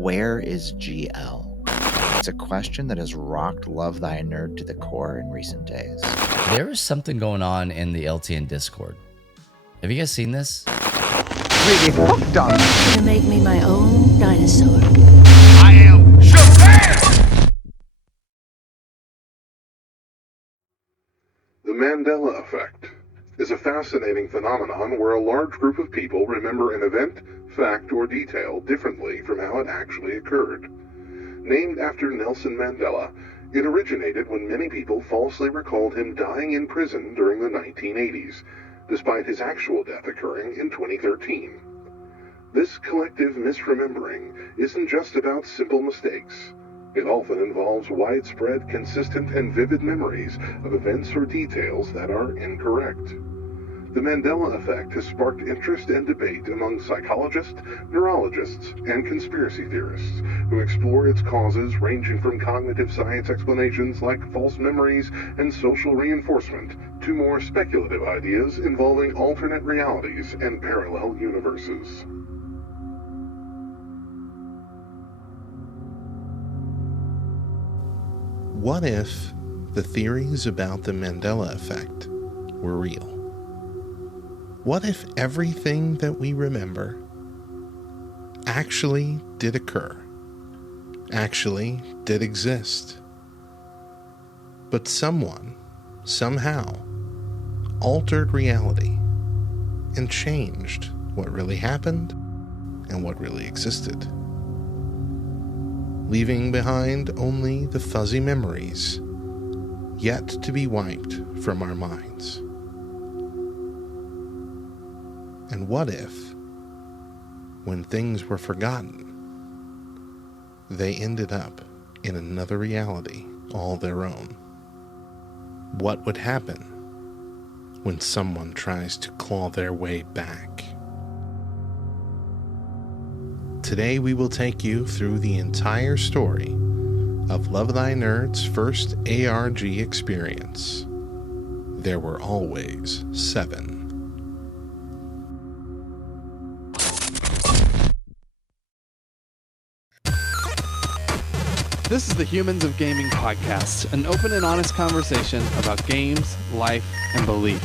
Where is GL? It's a question that has rocked Love Thy Nerd to the core in recent days. There is something going on in the LTN Discord. Have you guys seen this? Really hooked on it. To make me my own dinosaur. I am Japan! The Mandela effect is a fascinating phenomenon where a large group of people remember an event, fact, or detail differently from how it actually occurred. Named after Nelson Mandela, it originated when many people falsely recalled him dying in prison during the 1980s, despite his actual death occurring in 2013. This collective misremembering isn't just about simple mistakes. It often involves widespread, consistent, and vivid memories of events or details that are incorrect. The Mandela effect has sparked interest and debate among psychologists, neurologists, and conspiracy theorists who explore its causes, ranging from cognitive science explanations like false memories and social reinforcement to more speculative ideas involving alternate realities and parallel universes. What if the theories about the Mandela effect were real? What if everything that we remember actually did occur, actually did exist, but someone, somehow, altered reality and changed what really happened and what really existed, leaving behind only the fuzzy memories yet to be wiped from our minds? And what if, when things were forgotten, they ended up in another reality all their own? What would happen when someone tries to claw their way back? Today we will take you through the entire story of Love Thy Nerd's first ARG experience. There were always 7. This is the Humans of Gaming podcast, an open and honest conversation about games, life, and belief.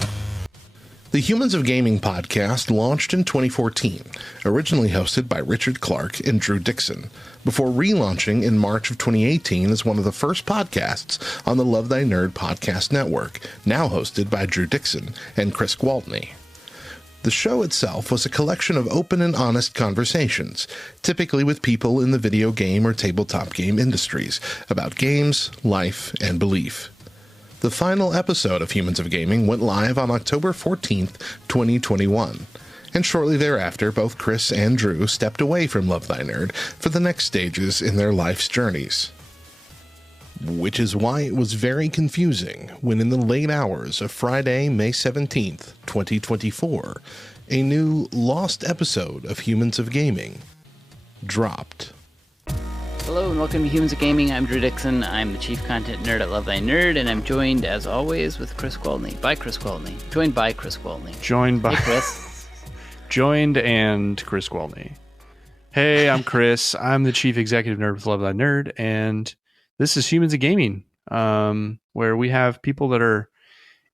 The Humans of Gaming podcast launched in 2014, originally hosted by Richard Clark and Drew Dixon, before relaunching in March of 2018 as one of the first podcasts on the Love Thy Nerd podcast network, now hosted by Drew Dixon and Chris Gwaltney. The show itself was a collection of open and honest conversations, typically with people in the video game or tabletop game industries, about games, life, and belief. The final episode of Humans of Gaming went live on October 14th, 2021, and shortly thereafter, both Chris and Drew stepped away from Love Thy Nerd for the next stages in their life's journeys. Which is why it was very confusing when in the late hours of Friday, May 17th, 2024, a new lost episode of Humans of Gaming dropped. Hello and welcome to Humans of Gaming. I'm Drew Dixon. I'm the chief content nerd at Love Thy Nerd, and I'm joined, as always, with Chris Gwaltney. By Chris Gwaltney. Joined by Chris Gwaltney. Joined by Hey, Chris. Joined and Chris Gwaltney. Hey, I'm Chris. I'm the chief executive nerd with Love Thy Nerd, and this is Humans of Gaming, where we have people that are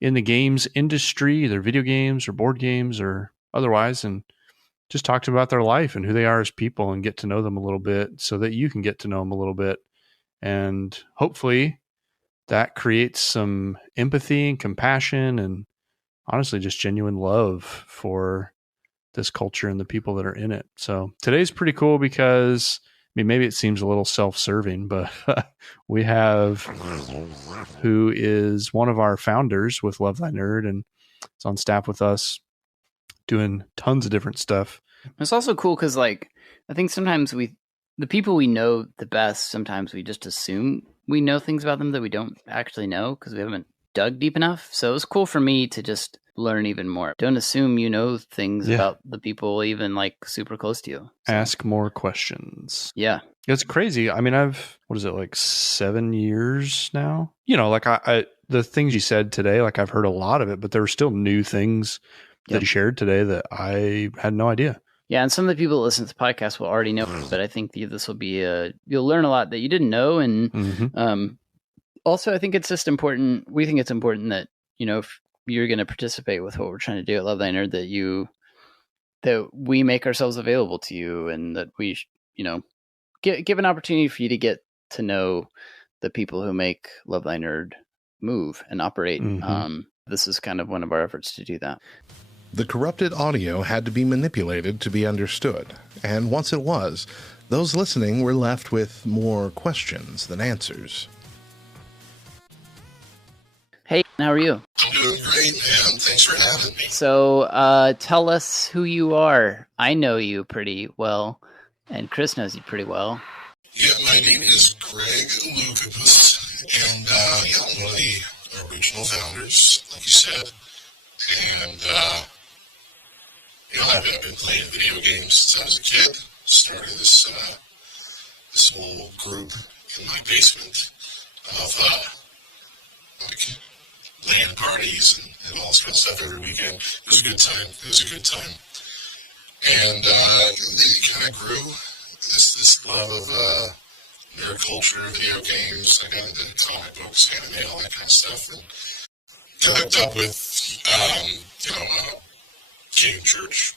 in the games industry, either video games or board games or otherwise, and just talk to them about their life and who they are as people and get to know them a little bit so that you can get to know them a little bit. And hopefully that creates some empathy and compassion and honestly just genuine love for this culture and the people that are in it. So today's pretty cool because, I mean, maybe it seems a little self-serving, but we have who is one of our founders with Love Thy Nerd and is on staff with us doing tons of different stuff. It's also cool because, like, I think sometimes the people we know the best, sometimes we just assume we know things about them that we don't actually know because we haven't dug deep enough. So it was cool for me to just learn even more. Don't assume you know things about the people even like super close to you. So. Ask more questions. Yeah. It's crazy. I mean, what is it, like 7 years now? You know, like I the things you said today, like I've heard a lot of it, but there were still new things that you shared today that I had no idea. Yeah, and some of the people that listen to the podcast will already know, but I think this will be you'll learn a lot that you didn't know, and also I think it's just important. We think it's important that if you're going to participate with what we're trying to do at Love Thy Nerd, that we make ourselves available to you, and that we give an opportunity for you to get to know the people who make Love Thy Nerd move and operate. This is kind of one of our efforts to do that. The corrupted audio had to be manipulated to be understood, and once it was, those listening were left with more questions than answers. Hey, how are you? I'm doing great, man. Thanks for having me. So, tell us who you are. I know you pretty well, and Chris knows you pretty well. Yeah, my name is Greg Loukas, and I'm one of the original founders, like you said. And, I've been playing video games since I was a kid. Started this whole group in my basement of, LAN parties and all this kind of stuff every weekend. It was a good time. And then it kind of grew. This love of nerd culture, video games. I got into comic books, anime, all that kind of stuff. And got hooked up with, game church,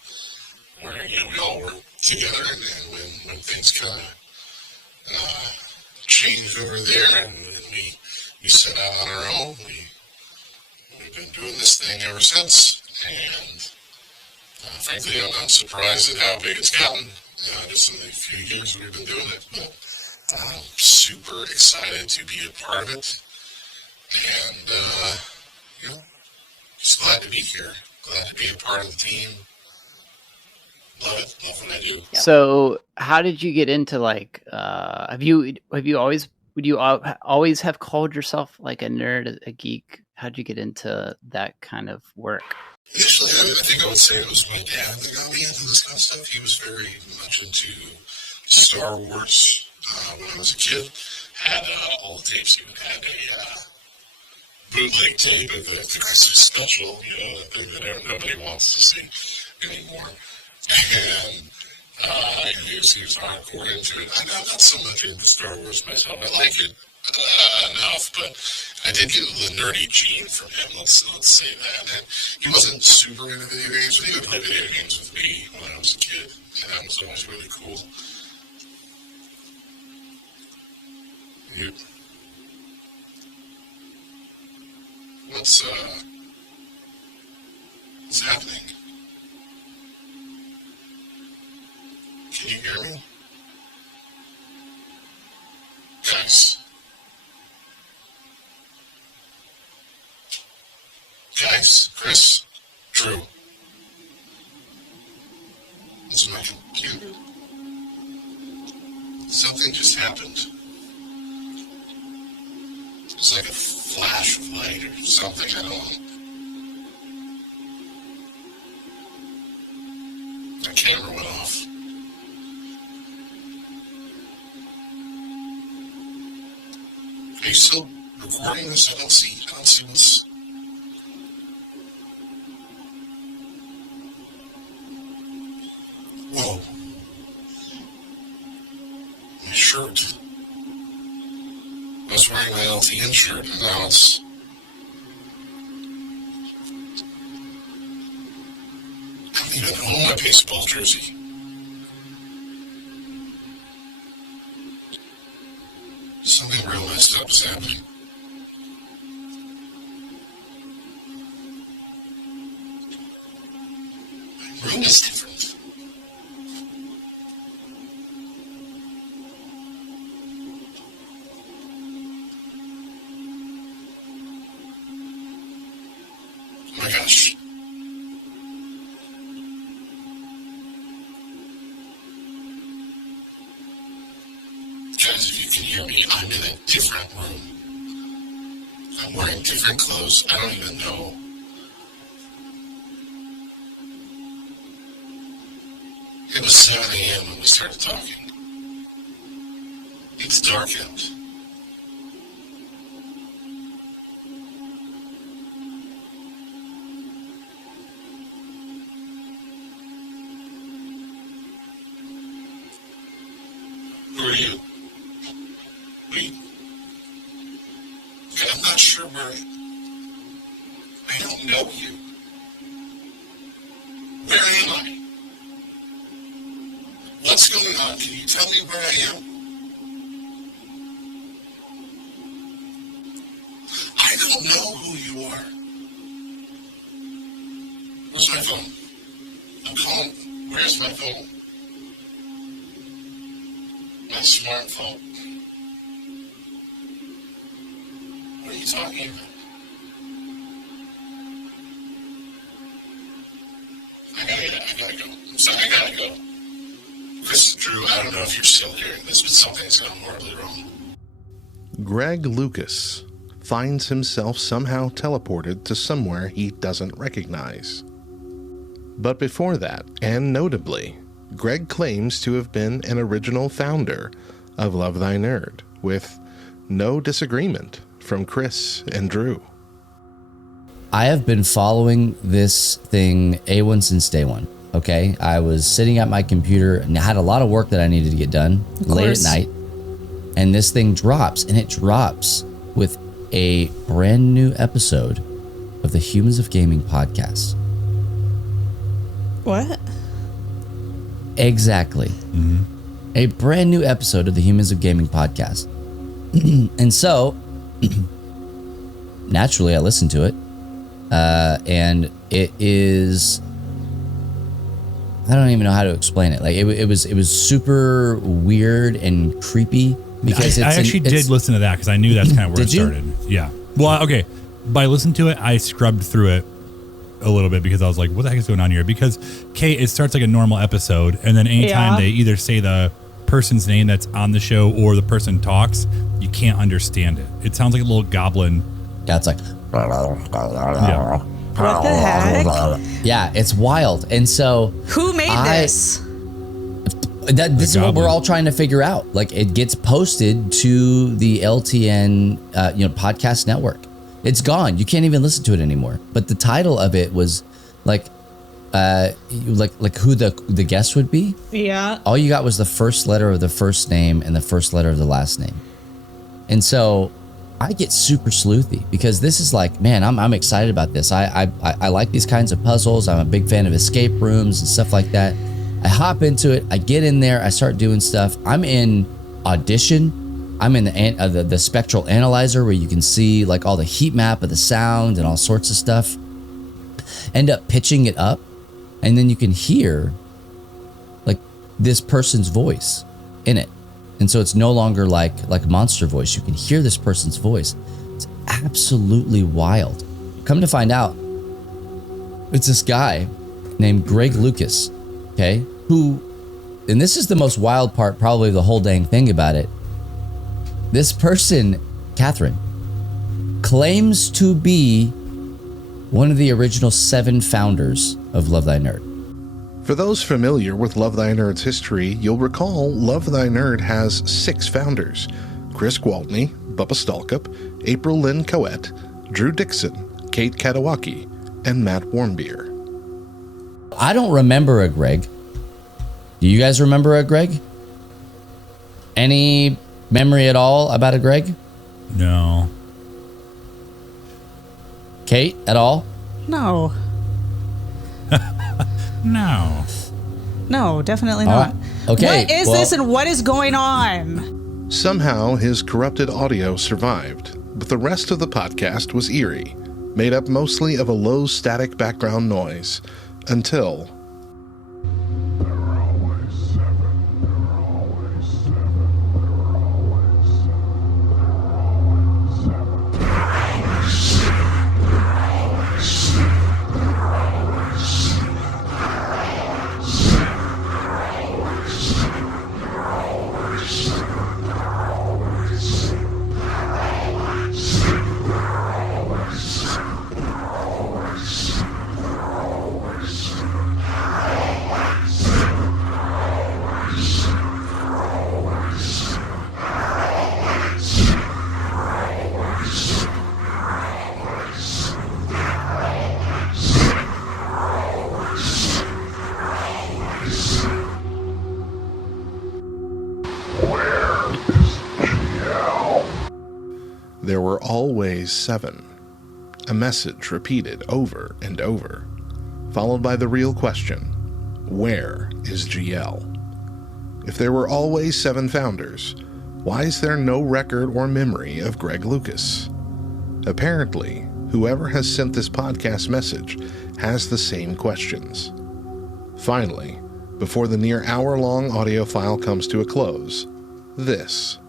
where, we all work together. And then when things kind of changed over there and we set out on our own, we've been doing this thing ever since. And frankly, I'm surprised at how big it's gotten. Just in the few years we've been doing it, but I'm super excited to be a part of it, and just glad to be here. Glad to be a part of the team. Love it. Love what I do. So, how did you get into have you always would you always have called yourself like a nerd, a geek? How did you get into that kind of work? Initially, I think I would say it was my dad that got me into this kind of stuff. He was very much into Star Wars when I was a kid. Had all the tapes. He even had a bootleg tape of the Christmas special, the thing that nobody wants to see anymore. And he was hardcore into it. I'm not so much into Star Wars myself. I like it enough, but I did get the nerdy gene from him, let's say that. And he wasn't super into video games, but he would play video games with me when I was a kid, and that was always really cool. What's happening? Can you hear me? Guys, Chris, Drew. It's my computer. Something just happened. It's like a flash of light or something, I don't know. My camera went off. Are you still recording this? I don't see what's... Whoa. My shirt. I was wearing my LTN shirt, and now it's... I don't even own my baseball jersey. Something real messed up is happening. My room is different. Oh my gosh. Guys, if you can hear me, I'm in a different room. I'm wearing different clothes. I don't even know. It was 7 a.m. when we started talking. It's dark out. Can you tell me where I am? I don't know who you are. Where's my phone? I'm calling. Where's my phone? My smartphone. What are you talking about? I gotta go. I'm sorry, I gotta go. Chris, Drew, I don't know if you're still hearing this, but something's gone horribly wrong. Greg Loukas finds himself somehow teleported to somewhere he doesn't recognize. But before that, and notably, Greg claims to have been an original founder of Love Thy Nerd, with no disagreement from Chris and Drew. I have been following this thing A1 since day one. Okay, I was sitting at my computer and I had a lot of work that I needed to get done late at night, and this thing drops, and it drops with a brand new episode of the Humans of Gaming podcast. What? Exactly. A brand new episode of the Humans of Gaming podcast. And so, naturally, I listened to it. And it is, I don't even know how to explain it. Like it was super weird and creepy because I actually did listen to that because I knew that's kind of where it started. Yeah. Well, okay. By listening to it, I scrubbed through it a little bit because I was like, what the heck is going on here? Because Kate, it starts like a normal episode, and then anytime they either say the person's name that's on the show or the person talks, you can't understand it. It sounds like a little goblin. Yeah, it's like, yeah. What the heck? Yeah, it's wild. And so Who made this? This is what we're all trying to figure out. Like, it gets posted to the LTN podcast network. It's gone. You can't even listen to it anymore. But the title of it was like who the guest would be. Yeah. All you got was the first letter of the first name and the first letter of the last name. And so I get super sleuthy because this is like, man, I'm excited about this. I like these kinds of puzzles. I'm a big fan of escape rooms and stuff like that. I hop into it. I get in there. I start doing stuff. I'm in Audition. I'm in the spectral analyzer where you can see like all the heat map of the sound and all sorts of stuff. End up pitching it up, and then you can hear like this person's voice in it. And so it's no longer like monster voice. You can hear this person's voice. It's absolutely wild. Come to find out, it's this guy named Greg Loukas, okay? Who, and this is the most wild part probably of the whole dang thing about it. This person, Catherine, claims to be one of the original 7 founders of Love Thy Nerd. For those familiar with Love Thy Nerd's history, you'll recall Love Thy Nerd has 6 founders: Chris Gwaltney, Bubba Stalkup, April Lynn Coette, Drew Dixon, Kate Katawaki, and Matt Warmbier. I don't remember a Greg. Do you guys remember a Greg? Any memory at all about a Greg? No. Kate, at all? No. No, definitely not. Right. Okay. What is this and what is going on? Somehow his corrupted audio survived, but the rest of the podcast was eerie, made up mostly of a low static background noise, until... There were always 7. A message repeated over and over, followed by the real question: where is GL? if there were always 7 founders, why is there no record or memory of Greg Loukas? Apparently, whoever has sent this podcast message has the same questions. Finally, before the near hour-long audio file comes to a close, this.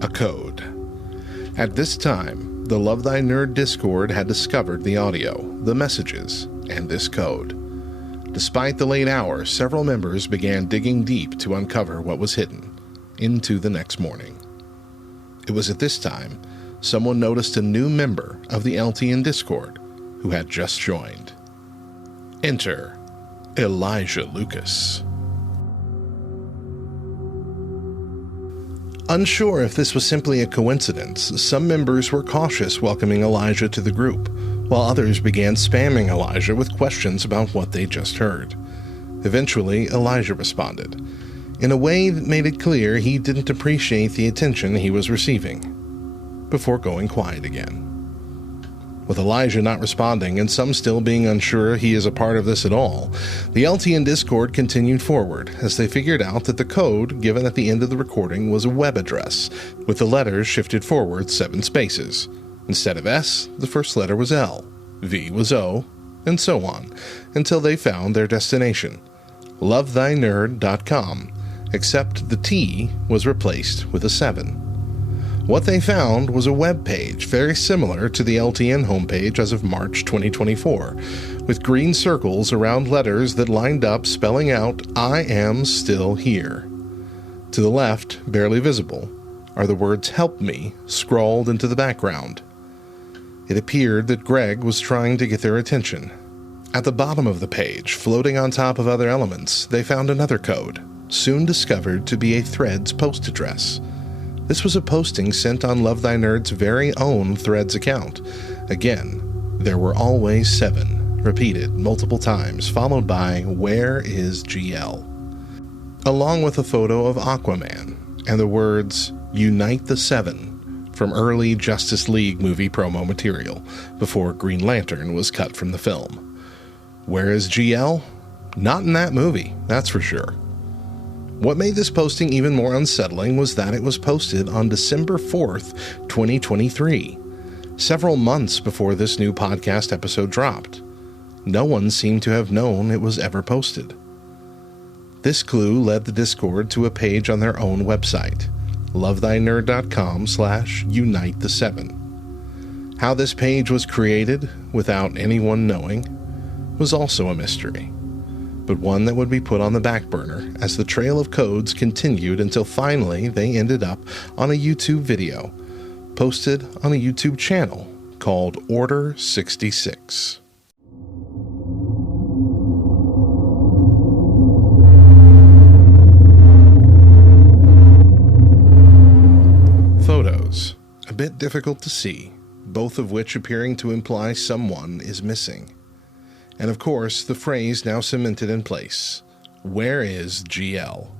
A code. At this time, the Love Thy Nerd Discord had discovered the audio, the messages, and this code. Despite the late hour, several members began digging deep to uncover what was hidden, into the next morning. It was at this time, someone noticed a new member of the LTN Discord who had just joined. Enter Elijah Loukas. Unsure if this was simply a coincidence, some members were cautious welcoming Elijah to the group, while others began spamming Elijah with questions about what they just heard. Eventually, Elijah responded, in a way that made it clear he didn't appreciate the attention he was receiving, before going quiet again. With Elijah not responding and some still being unsure he is a part of this at all, the LTN Discord continued forward as they figured out that the code given at the end of the recording was a web address, with the letters shifted forward 7 spaces. Instead of S, the first letter was L, V was O, and so on, until they found their destination, lovethynerd.com, except the T was replaced with a 7. What they found was a web page very similar to the LTN homepage as of March 2024, with green circles around letters that lined up spelling out, "I am still here." To the left, barely visible, are the words "help me" scrawled into the background. It appeared that Greg was trying to get their attention. At the bottom of the page, floating on top of other elements, they found another code, soon discovered to be a Threads post address. This was a posting sent on Love Thy Nerd's very own Threads account. Again, there were always 7, repeated multiple times, followed by "Where is GL?" along with a photo of Aquaman and the words "Unite the 7" from early Justice League movie promo material before Green Lantern was cut from the film. Where is GL? Not in that movie, that's for sure. What made this posting even more unsettling was that it was posted on December 4th, 2023, several months before this new podcast episode dropped. No one seemed to have known it was ever posted. This clue led the Discord to a page on their own website, lovethynerd.com/unite7. How this page was created without anyone knowing was also a mystery, but one that would be put on the back burner as the trail of codes continued until finally they ended up on a YouTube video, posted on a YouTube channel called Order 66. Photos, a bit difficult to see, both of which appearing to imply someone is missing. And of course, the phrase now cemented in place, "Where is GL?"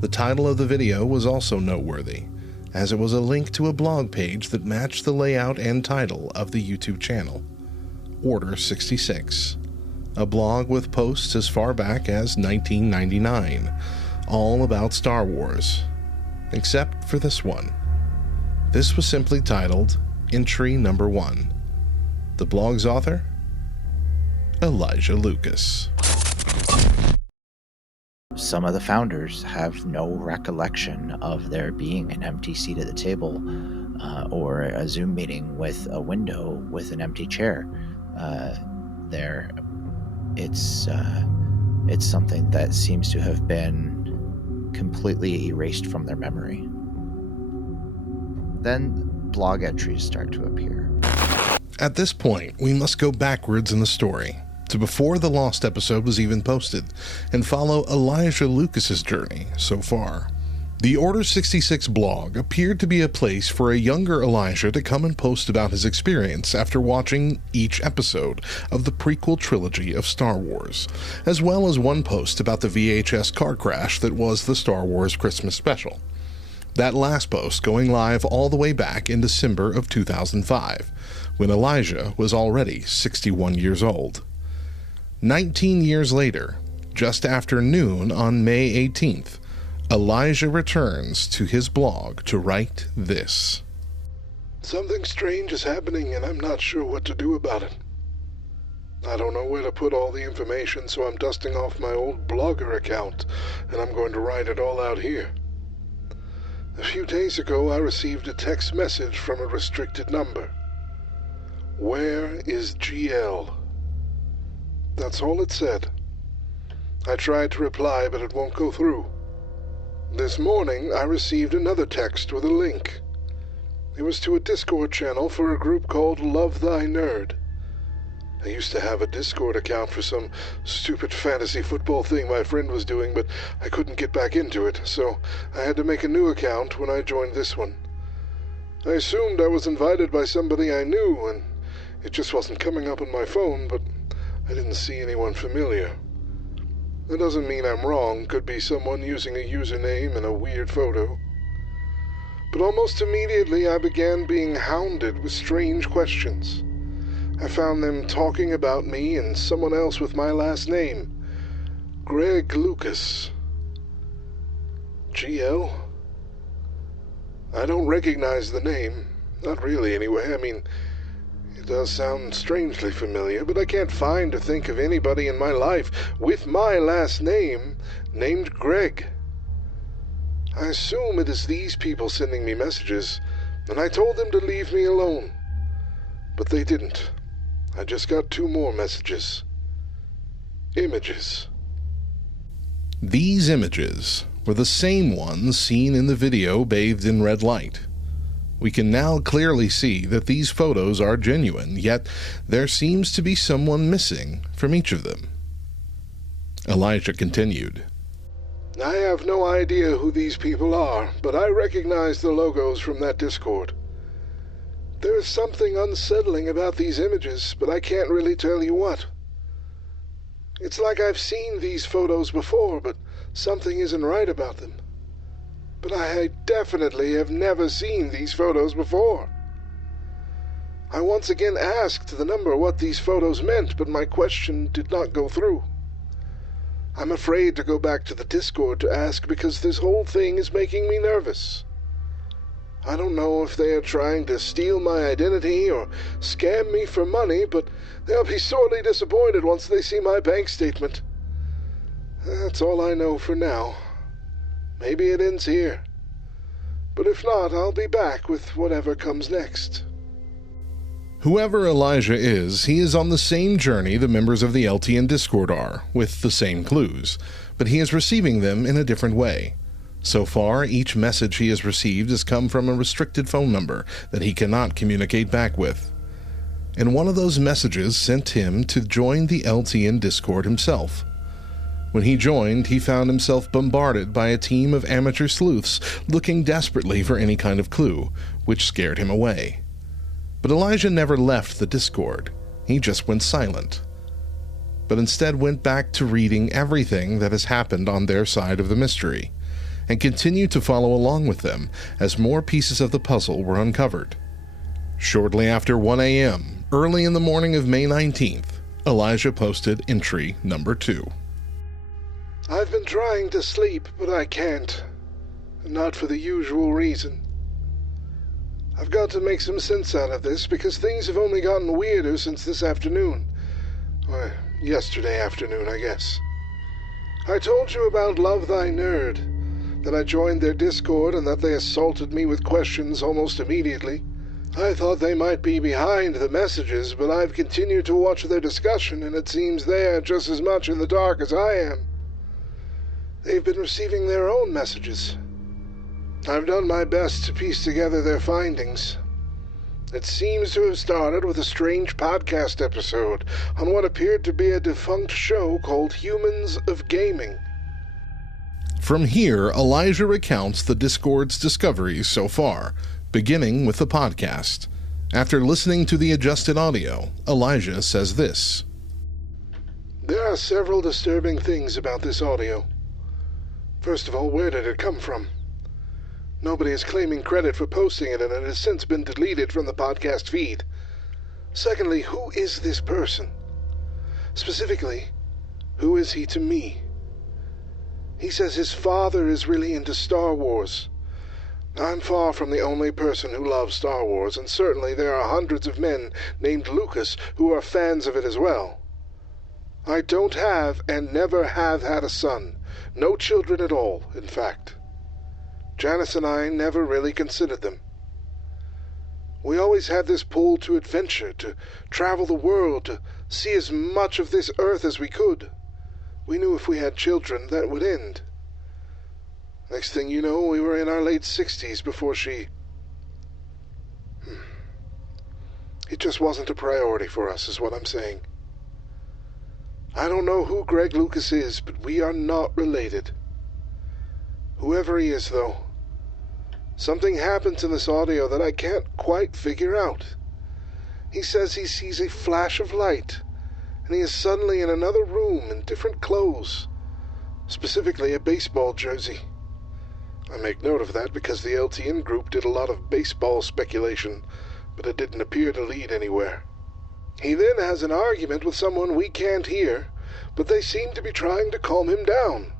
The title of the video was also noteworthy, as it was a link to a blog page that matched the layout and title of the YouTube channel, Order 66, a blog with posts as far back as 1999, all about Star Wars, except for this one. This was simply titled Entry Number 1. The blog's author? Elijah Loukas. Some of the founders have no recollection of there being an empty seat at the table or a Zoom meeting with a window with an empty chair there. It's something that seems to have been completely erased from their memory. Then blog entries start to appear. At this point, we must go backwards in the story to before the Lost episode was even posted and follow Elijah Loukas' journey so far. The Order 66 blog appeared to be a place for a younger Elijah to come and post about his experience after watching each episode of the prequel trilogy of Star Wars, as well as one post about the VHS car crash that was the Star Wars Christmas special. That last post going live all the way back in December of 2005, when Elijah was already 61 years old. 19 years later, just after noon on May 18th, Elijah returns to his blog to write this. Something strange is happening and I'm not sure what to do about it. I don't know where to put all the information, so I'm dusting off my old blogger account and I'm going to write it all out here. A few days ago I received a text message from a restricted number. Where is GL? That's all it said. I tried to reply, but it won't go through. This morning, I received another text with a link. It was to a Discord channel for a group called Love Thy Nerd. I used to have a Discord account for some stupid fantasy football thing my friend was doing, but I couldn't get back into it, so I had to make a new account when I joined this one. I assumed I was invited by somebody I knew, and it just wasn't coming up on my phone, but I didn't see anyone familiar. That doesn't mean I'm wrong. Could be someone using a username and a weird photo. But almost immediately I began being hounded with strange questions. I found them talking about me and someone else with my last name, Greg Loukas. GL? I don't recognize the name. Not really, anyway. I mean, it does sound strangely familiar, but I can't find or think of anybody in my life with my last name named Greg. I assume it is these people sending me messages, and I told them to leave me alone. But they didn't. I just got 2 more messages. Images. These images were the same ones seen in the video bathed in red light. We can now clearly see that these photos are genuine, yet there seems to be someone missing from each of them. Elijah continued. I have no idea who these people are, but I recognize the logos from that Discord. There is something unsettling about these images, but I can't really tell you what. It's like I've seen these photos before, but something isn't right about them. But I definitely have never seen these photos before. I once again asked the number what these photos meant, but my question did not go through. I'm afraid to go back to the Discord to ask because this whole thing is making me nervous. I don't know if they are trying to steal my identity or scam me for money, but they'll be sorely disappointed once they see my bank statement. That's all I know for now. Maybe it ends here. But if not, I'll be back with whatever comes next. Whoever Elijah is, he is on the same journey the members of the LTN Discord are, with the same clues, but he is receiving them in a different way. So far, each message he has received has come from a restricted phone number that he cannot communicate back with. And one of those messages sent him to join the LTN Discord himself. When he joined, he found himself bombarded by a team of amateur sleuths looking desperately for any kind of clue, which scared him away. But Elijah never left the Discord. He just went silent. But instead went back to reading everything that has happened on their side of the mystery, and continued to follow along with them as more pieces of the puzzle were uncovered. Shortly after 1 a.m., early in the morning of May 19th, Elijah posted entry number 2. I've been trying to sleep, but I can't. Not for the usual reason. I've got to make some sense out of this because things have only gotten weirder since this afternoon. Or yesterday afternoon, I guess. I told you about Love Thy Nerd, that I joined their Discord and that they assaulted me with questions almost immediately. I thought they might be behind the messages, but I've continued to watch their discussion and it seems they're just as much in the dark as I am. They've been receiving their own messages. I've done my best to piece together their findings. It seems to have started with a strange podcast episode on what appeared to be a defunct show called Humans of Gaming. From here, Elijah recounts the Discord's discoveries so far, beginning with the podcast. After listening to the adjusted audio, Elijah says this. There are several disturbing things about this audio. First of all, where did it come from? Nobody is claiming credit for posting it, and it has since been deleted from the podcast feed. Secondly, who is this person? Specifically, who is he to me? He says his father is really into Star Wars. I'm far from the only person who loves Star Wars, and certainly there are hundreds of men named Loukas who are fans of it as well. I don't have and never have had a son. No children at all, in fact. Janice and I never really considered them. We always had this pull to adventure, to travel the world, to see as much of this earth as we could. We knew if we had children, that would end. Next thing you know, we were in our late 60s before she... It just wasn't a priority for us, is what I'm saying. I don't know who Greg Loukas is, but we are not related. Whoever he is, though, something happens in this audio that I can't quite figure out. He says he sees a flash of light, and he is suddenly in another room in different clothes, specifically a baseball jersey. I make note of that because the LTN group did a lot of baseball speculation, but it didn't appear to lead anywhere. He then has an argument with someone we can't hear, but they seem to be trying to calm him down.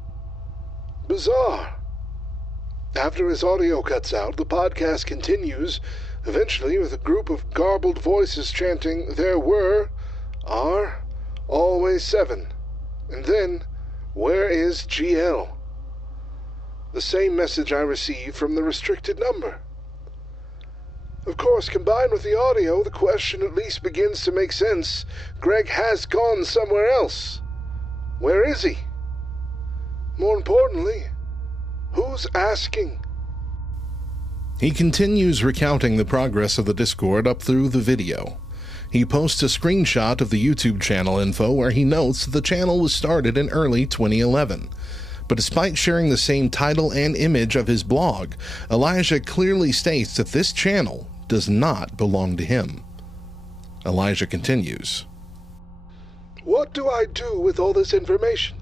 Bizarre. After his audio cuts out, the podcast continues, eventually with a group of garbled voices chanting, "There were, are, always 7. And then, where is GL? The same message I received from the restricted number. Of course, combined with the audio, the question at least begins to make sense. Greg has gone somewhere else. Where is he? More importantly, who's asking? He continues recounting the progress of the Discord up through the video. He posts a screenshot of the YouTube channel info where he notes that the channel was started in early 2011. But despite sharing the same title and image of his blog, Elijah clearly states that this channel does not belong to him. Elijah continues. What do I do with all this information?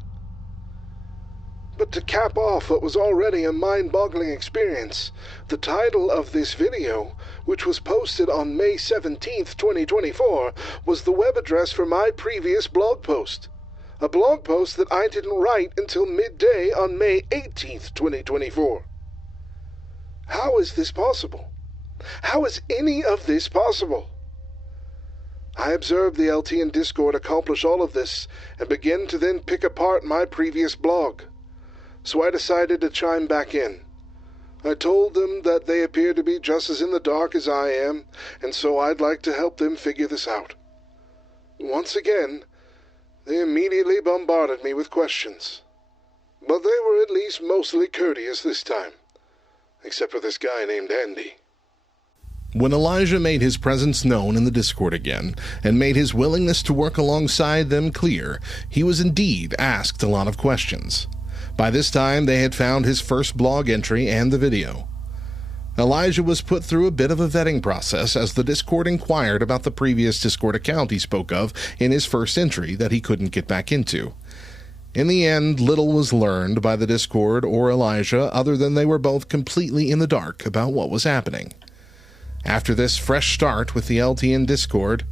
But to cap off what was already a mind-boggling experience, the title of this video, which was posted on May 17th, 2024, was the web address for my previous blog post. A blog post that I didn't write until midday on May 18th, 2024. How is this possible? How is any of this possible? I observed the LTN Discord accomplish all of this and begin to then pick apart my previous blog. So I decided to chime back in. I told them that they appear to be just as in the dark as I am, and so I'd like to help them figure this out. Once again, they immediately bombarded me with questions. But they were at least mostly courteous this time, except for this guy named Andy. When Elijah made his presence known in the Discord again, and made his willingness to work alongside them clear, he was indeed asked a lot of questions. By this time, they had found his first blog entry and the video. Elijah was put through a bit of a vetting process as the Discord inquired about the previous Discord account he spoke of in his first entry that he couldn't get back into. In the end, little was learned by the Discord or Elijah other than they were both completely in the dark about what was happening. After this fresh start with the LTN Discord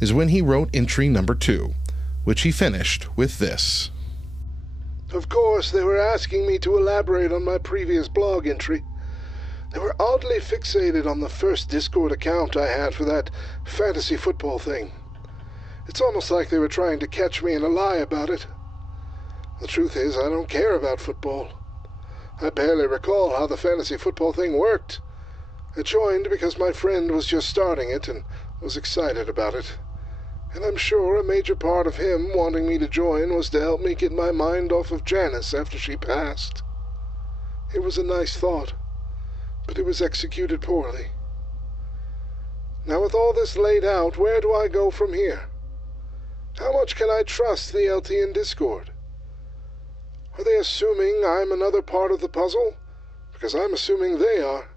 is when he wrote entry number 2, which he finished with this. Of course, they were asking me to elaborate on my previous blog entry. They were oddly fixated on the first Discord account I had for that fantasy football thing. It's almost like they were trying to catch me in a lie about it. The truth is, I don't care about football. I barely recall how the fantasy football thing worked. I joined because my friend was just starting it and was excited about it. And I'm sure a major part of him wanting me to join was to help me get my mind off of Janice after she passed. It was a nice thought, but it was executed poorly. Now with all this laid out, where do I go from here? How much can I trust the LTN Discord? Are they assuming I'm another part of the puzzle? Because I'm assuming they are.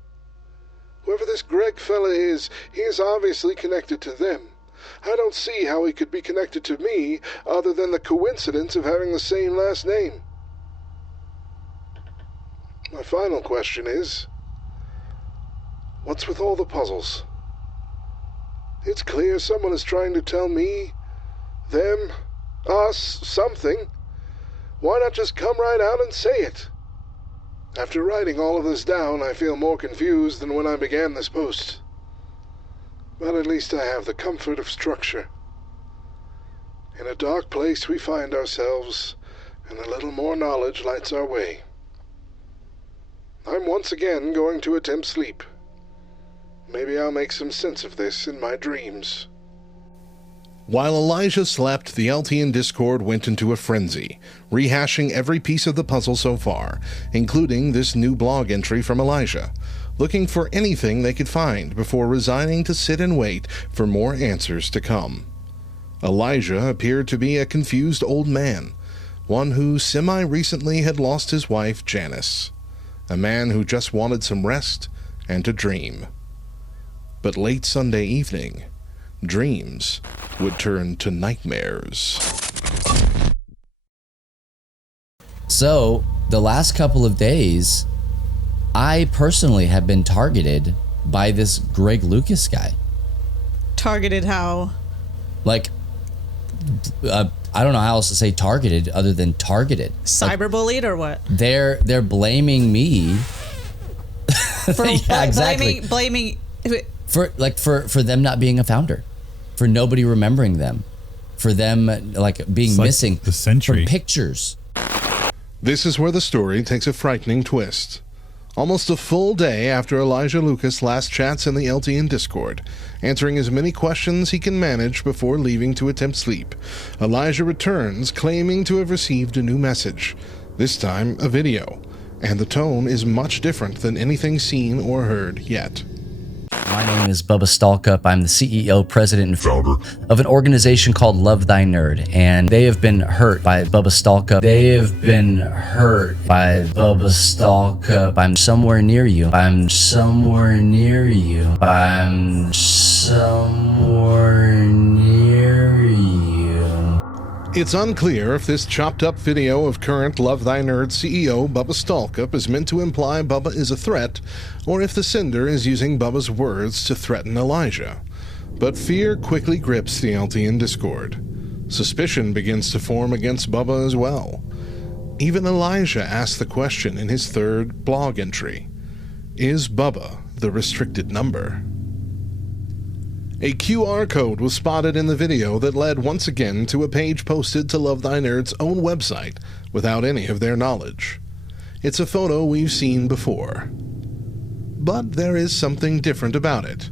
Whoever this Greg fella is, he is obviously connected to them. I don't see how he could be connected to me other than the coincidence of having the same last name. My final question is, what's with all the puzzles? It's clear someone is trying to tell me, them, us, something. Why not just come right out and say it? After writing all of this down, I feel more confused than when I began this post. But at least I have the comfort of structure. In a dark place we find ourselves, and a little more knowledge lights our way. I'm once again going to attempt sleep. Maybe I'll make some sense of this in my dreams. While Elijah slept, the LTN Discord went into a frenzy, rehashing every piece of the puzzle so far, including this new blog entry from Elijah, looking for anything they could find before resigning to sit and wait for more answers to come. Elijah appeared to be a confused old man, one who semi-recently had lost his wife, Janice, a man who just wanted some rest and to dream. But late Sunday evening, dreams would turn to nightmares. So, the last couple of days, I personally have been targeted by this Greg Loukas guy. Targeted how? Like, I don't know how else to say targeted other than targeted. Cyberbullied or what? They're blaming me. For yeah, exactly. Blaming for them not being a founder, for nobody remembering them, for them like being It's like missing the century. from pictures. This is where the story takes a frightening twist. Almost a full day after Elijah Loukas last chats in the LTN Discord, answering as many questions he can manage before leaving to attempt sleep, Elijah returns claiming to have received a new message, this time a video, and the tone is much different than anything seen or heard yet. My name is Bubba Stalkup. I'm the CEO, president, and founder of an organization called Love Thy Nerd, and they have been hurt by Bubba Stalkup. They have been hurt by Bubba Stalkup. I'm somewhere near you. I'm somewhere near you. I'm somewhere near you. It's unclear if this chopped-up video of current Love Thy Nerd CEO Bubba Stalkup is meant to imply Bubba is a threat, or if the sender is using Bubba's words to threaten Elijah. But fear quickly grips the LTN Discord. Suspicion begins to form against Bubba as well. Even Elijah asked the question in his third blog entry. Is Bubba the restricted number? A QR code was spotted in the video that led once again to a page posted to Love Thy Nerd's own website without any of their knowledge. It's a photo we've seen before. But there is something different about it.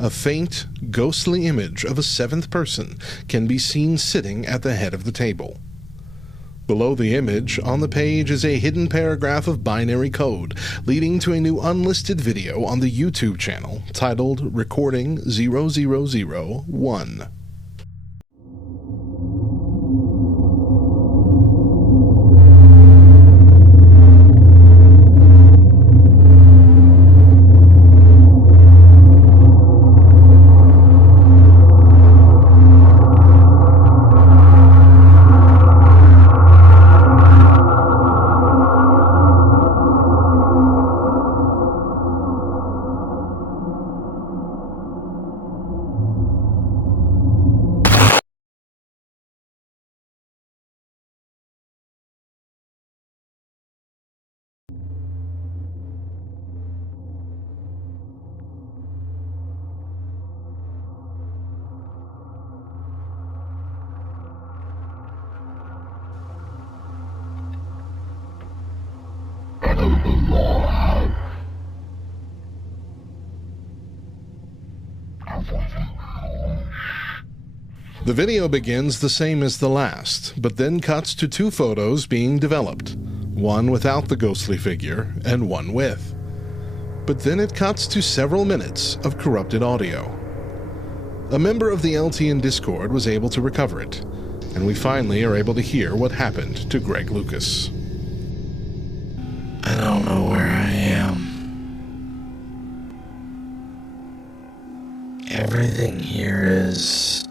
A faint, ghostly image of a seventh person can be seen sitting at the head of the table. Below the image, on the page, is a hidden paragraph of binary code, leading to a new unlisted video on the YouTube channel titled Recording 0001. The video begins the same as the last, but then cuts to two photos being developed, one without the ghostly figure and one with. But then it cuts to several minutes of corrupted audio. A member of the LTN Discord was able to recover it, and we finally are able to hear what happened to Greg Loukas. Everything here is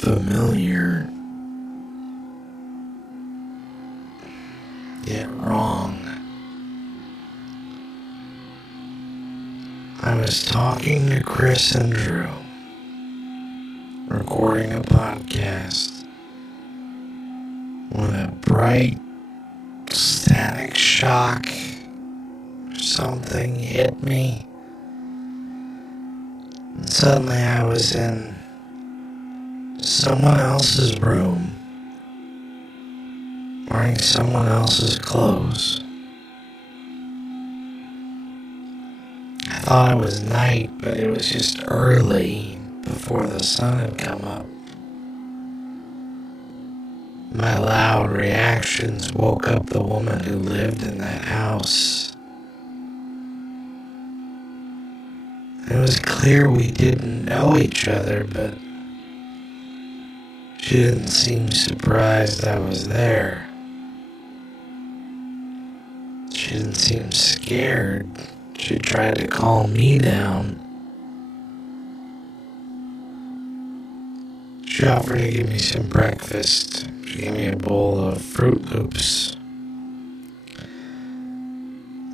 familiar, yet wrong. I was talking to Chris and Drew, recording a podcast, when a bright, static shock or something hit me. And suddenly I was in someone else's room, wearing someone else's clothes. I thought it was night, but it was just early, before the sun had come up. My loud reactions woke up the woman who lived in that house. It was clear we didn't know each other, but she didn't seem surprised I was there. She didn't seem scared. She tried to calm me down. She offered to give me some breakfast. She gave me a bowl of Fruit Loops.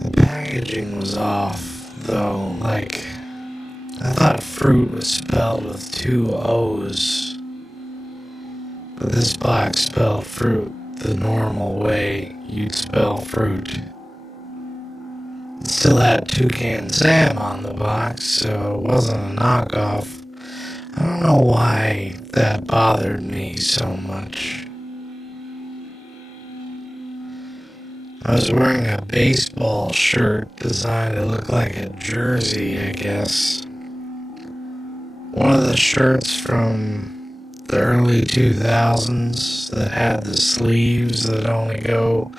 The packaging was off, though, like, I thought fruit was spelled with 2 O's. But this box spelled fruit the normal way you'd spell fruit. It still had Toucan Sam on the box, so it wasn't a knockoff. I don't know why that bothered me so much. I was wearing a baseball shirt designed to look like a jersey, I guess. One of the shirts from the early 2000s that had the sleeves that only go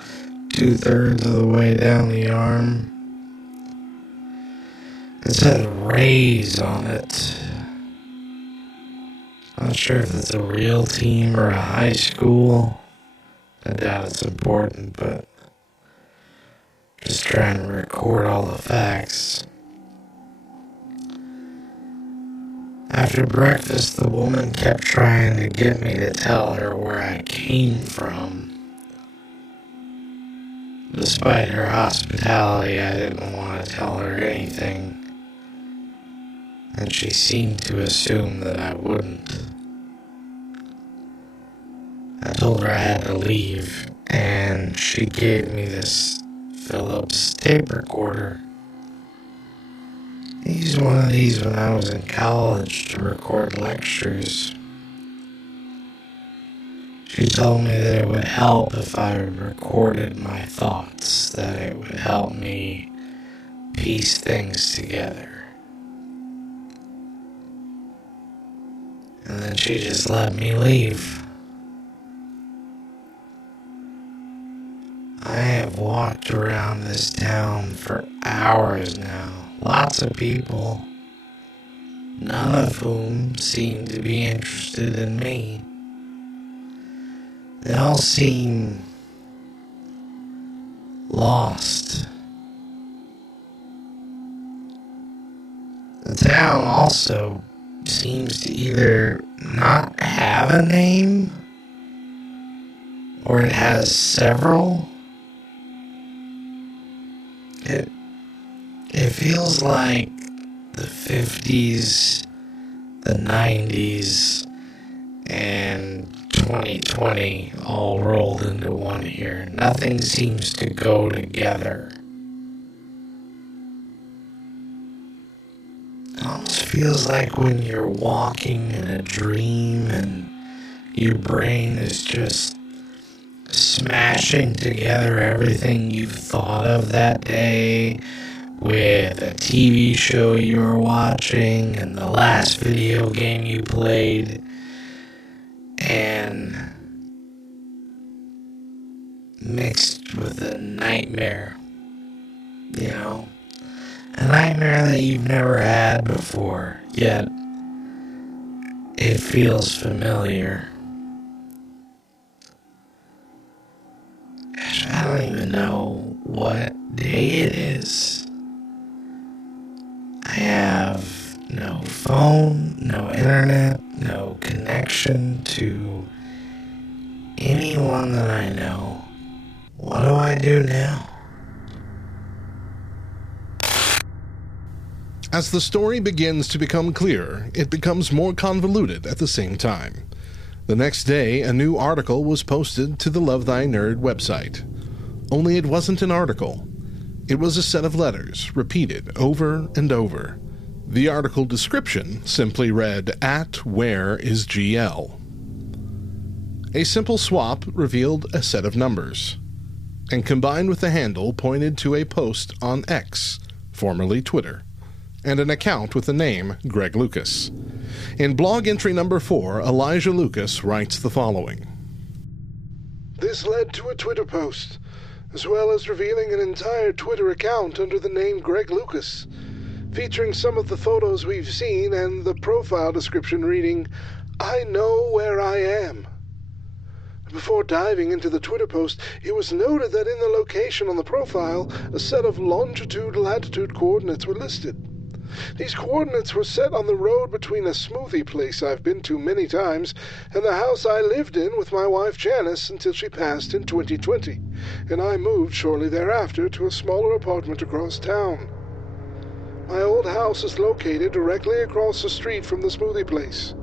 2/3 of the way down the arm. It said Rays on it. Not sure if it's a real team or a high school. I doubt it's important, but just trying to record all the facts. After breakfast, the woman kept trying to get me to tell her where I came from. Despite her hospitality, I didn't want to tell her anything, and she seemed to assume that I wouldn't. I told her I had to leave, and she gave me this Philips tape recorder. I used one of these when I was in college to record lectures. She told me that it would help if I recorded my thoughts, that it would help me piece things together. And then she just let me leave. I have walked around this town for hours now. Lots of people, none of whom seem to be interested in me. They all seem lost. The town also seems to either not have a name, or it has several. It feels like the 50s, the 90s, and 2020 all rolled into one here. Nothing seems to go together. It almost feels like when you're walking in a dream and your brain is just smashing together everything you've thought of that day with a TV show you were watching and the last video game you played, and mixed with a nightmare, you know, a nightmare that you've never had before, yet it feels familiar. Gosh, I don't even know what day it is. I have no phone, no internet, no connection to anyone that I know. What do I do now? As the story begins to become clearer, it becomes more convoluted at the same time. The next day, a new article was posted to the Love Thy Nerd website. Only it wasn't an article. It was a set of letters, repeated over and over. The article description simply read, "At where is GL?" A simple swap revealed a set of numbers, and combined with the handle pointed to a post on X, formerly Twitter, and an account with the name Greg Loukas. In blog entry number 4, Elijah Loukas writes the following. This led to a Twitter post, as well as revealing an entire Twitter account under the name Greg Loukas, featuring some of the photos we've seen and the profile description reading, "I know where I am." Before diving into the Twitter post, it was noted that in the location on the profile, a set of longitude-latitude coordinates were listed. These coordinates were set on the road between a smoothie place I've been to many times and the house I lived in with my wife Janice until she passed in 2020, and I moved shortly thereafter to a smaller apartment across town. My old house is located directly across the street from the smoothie place.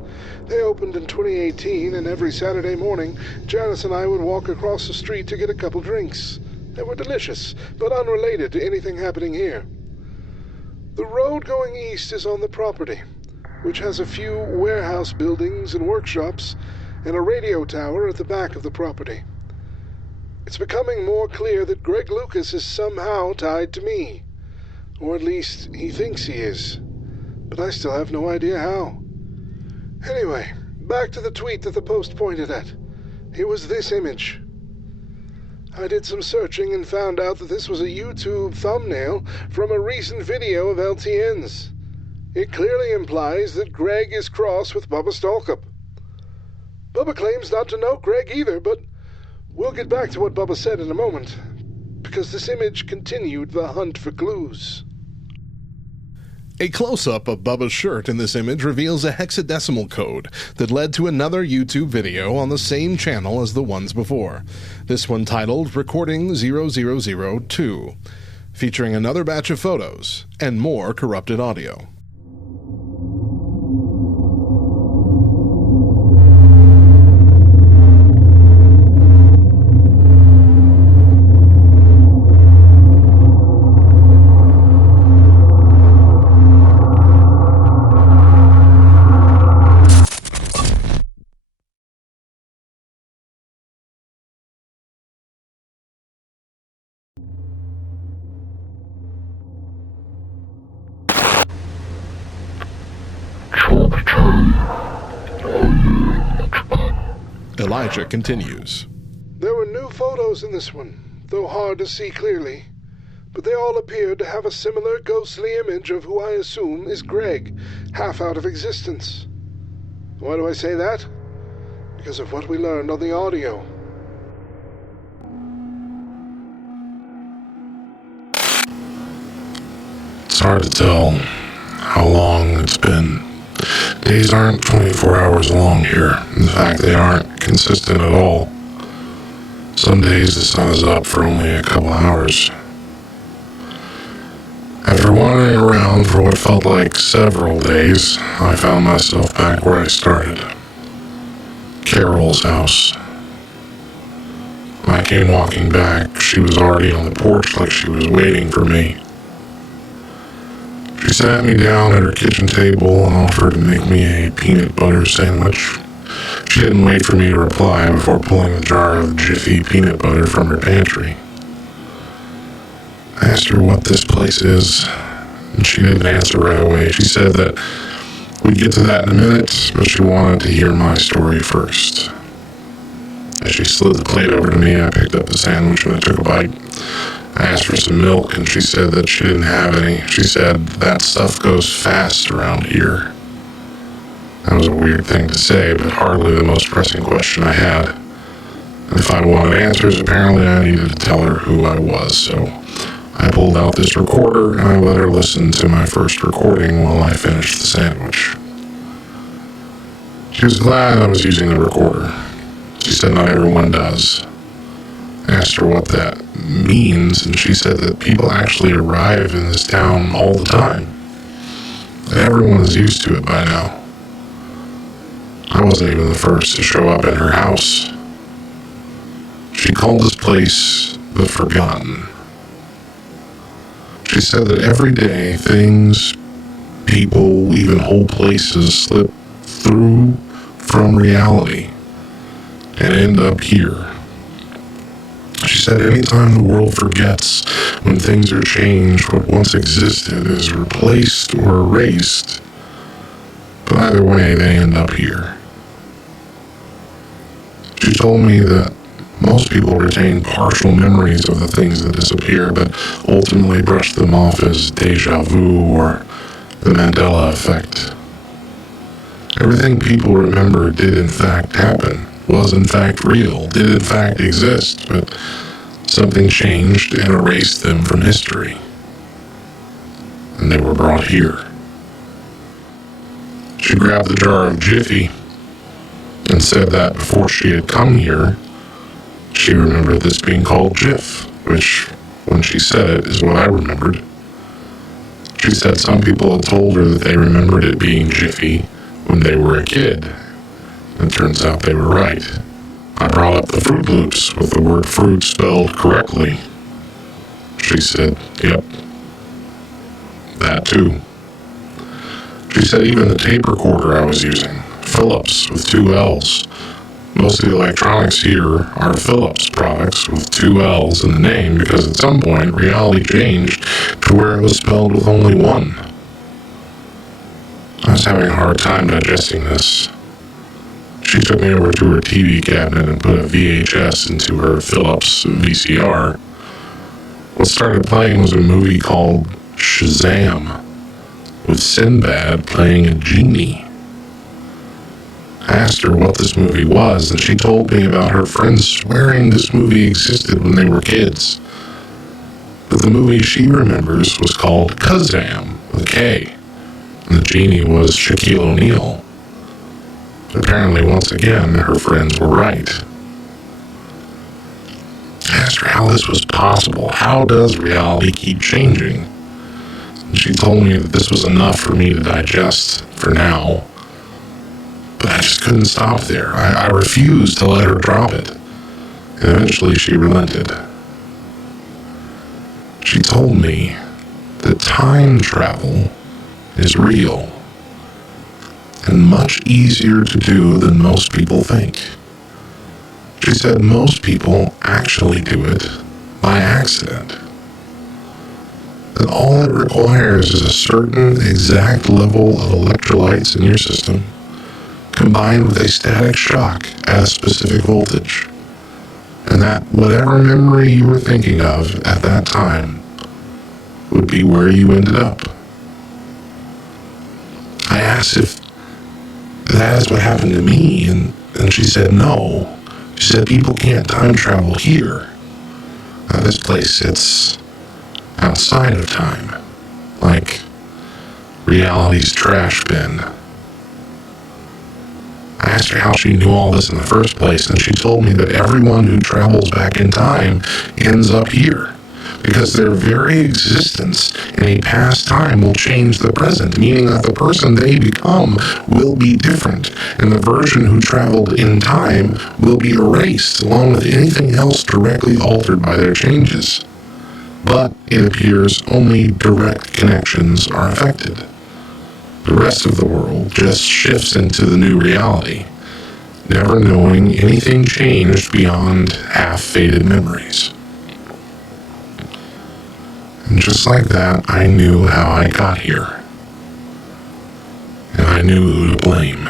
They opened in 2018, and every Saturday morning, Janice and I would walk across the street to get a couple drinks. They were delicious, but unrelated to anything happening here. The road going east is on the property, which has a few warehouse buildings and workshops, and a radio tower at the back of the property. It's becoming more clear that Greg Loukas is somehow tied to me, or at least he thinks he is, but I still have no idea how. Anyway, back to the tweet that the post pointed at. It was this image. I did some searching and found out that this was a YouTube thumbnail from a recent video of LTN's. It clearly implies that Greg is cross with Bubba Stalkup. Bubba claims not to know Greg either, but we'll get back to what Bubba said in a moment, because this image continued the hunt for clues. A close-up of Bubba's shirt in this image reveals a hexadecimal code that led to another YouTube video on the same channel as the ones before, this one titled Recording 0002, featuring another batch of photos and more corrupted audio. Elijah continues. There were new photos in this one, though hard to see clearly, but they all appeared to have a similar ghostly image of who I assume is Greg, half out of existence. Why do I say that? Because of what we learned on the audio. It's hard to tell how long it's been. Days aren't 24 hours long here. In fact, they aren't consistent at all. Some days the sun is up for only a couple hours. After wandering around for what felt like several days, I found myself back where I started. Carol's house. When I came walking back, she was already on the porch like she was waiting for me. She sat me down at her kitchen table and offered to make me a peanut butter sandwich. She didn't wait for me to reply before pulling a jar of Jiffy peanut butter from her pantry. I asked her what this place is, and she didn't answer right away. She said that we'd get to that in a minute, but she wanted to hear my story first. As she slid the plate over to me, I picked up the sandwich and I took a bite. I asked for some milk, and she said that she didn't have any. She said, "That stuff goes fast around here." That was a weird thing to say, but hardly the most pressing question I had. And if I wanted answers, apparently I needed to tell her who I was, so I pulled out this recorder and I let her listen to my first recording while I finished the sandwich. She was glad I was using the recorder. She said not everyone does. I asked her what that means, and she said that people actually arrive in this town all the time. And everyone is used to it by now. I wasn't even the first to show up at her house. She called this place the Forgotten. She said that every day things, people, even whole places slip through from reality and end up here. She said anytime the world forgets when things are changed, what once existed is replaced or erased. But either way, they end up here. She told me that most people retain partial memories of the things that disappear, but ultimately brush them off as deja vu or the Mandela effect. Everything people remember did in fact happen, was in fact real, did in fact exist, but something changed and erased them from history. And they were brought here. She grabbed the jar of Jiffy and said that before she had come here, she remembered this being called Jif, which, when she said it, is what I remembered. She said some people had told her that they remembered it being Jiffy when they were a kid. It turns out they were right. I brought up the Fruit Loops with the word fruit spelled correctly. She said, yep. That too. She said even the tape recorder I was using, Philips with 2 L's. Most of the electronics here are Philips products with 2 L's in the name because at some point reality changed to where it was spelled with only 1. I was having a hard time digesting this. She took me over to her TV cabinet and put a VHS into her Philips VCR. What started playing was a movie called Shazam, with Sinbad playing a genie. I asked her what this movie was, and she told me about her friends swearing this movie existed when they were kids. But the movie she remembers was called Kazam, with a K, and the genie was Shaquille O'Neal. Apparently, once again, her friends were right. I asked her how this was possible. How does reality keep changing? And she told me that this was enough for me to digest for now. But I just couldn't stop there. I refused to let her drop it. And eventually she relented. She told me that time travel is real and much easier to do than most people think. She said most people actually do it by accident. That all it requires is a certain exact level of electrolytes in your system combined with a static shock at a specific voltage, and that whatever memory you were thinking of at that time would be where you ended up. I asked if that is what happened to me, and she said no. She said people can't time travel here. This place sits outside of time, like reality's trash bin. I asked her how she knew all this in the first place, and she told me that everyone who travels back in time ends up here, because their very existence in a past time will change the present, meaning that the person they become will be different, and the version who traveled in time will be erased, along with anything else directly altered by their changes. But it appears only direct connections are affected. The rest of the world just shifts into the new reality, never knowing anything changed beyond half-faded memories. And just like that, I knew how I got here. And I knew who to blame.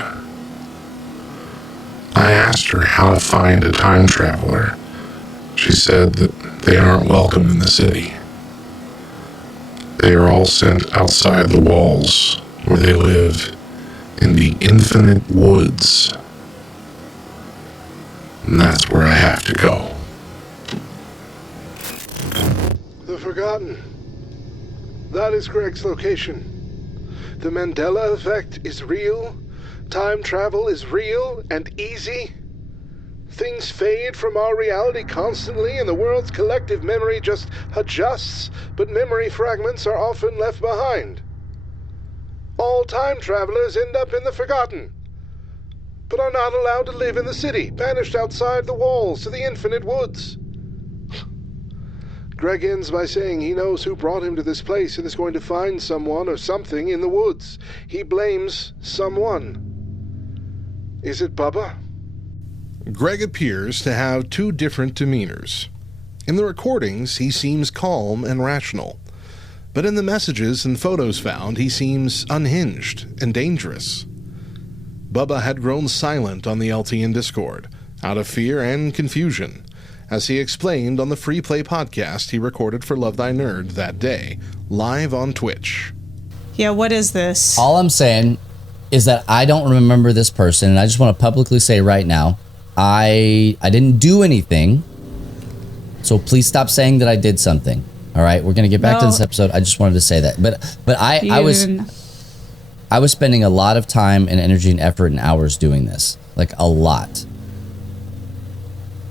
I asked her how to find a time traveler. She said that they aren't welcome in the city. They are all sent outside the walls, where they live in the infinite woods. And that's where I have to go. The Forgotten. That is Greg's location. The Mandela effect is real. Time travel is real and easy. Things fade from our reality constantly, and the world's collective memory just adjusts, but memory fragments are often left behind. All time travelers end up in the Forgotten, but are not allowed to live in the city, banished outside the walls to the infinite woods. Greg ends by saying he knows who brought him to this place and is going to find someone or something in the woods. He blames someone. Is it Bubba? Greg appears to have two different demeanors. In the recordings, he seems calm and rational, but in the messages and photos found, he seems unhinged and dangerous. Bubba had grown silent on the LTN Discord, out of fear and confusion, as he explained on the Free Play podcast he recorded for Love Thy Nerd that day, live on Twitch. Yeah, what is this? All I'm saying is that I don't remember this person, and I just want to publicly say right now, I didn't do anything, so please stop saying that I did something. All right, we're gonna get back to this episode. I just wanted to say that, but I was spending a lot of time and energy and effort and hours doing this, like a lot,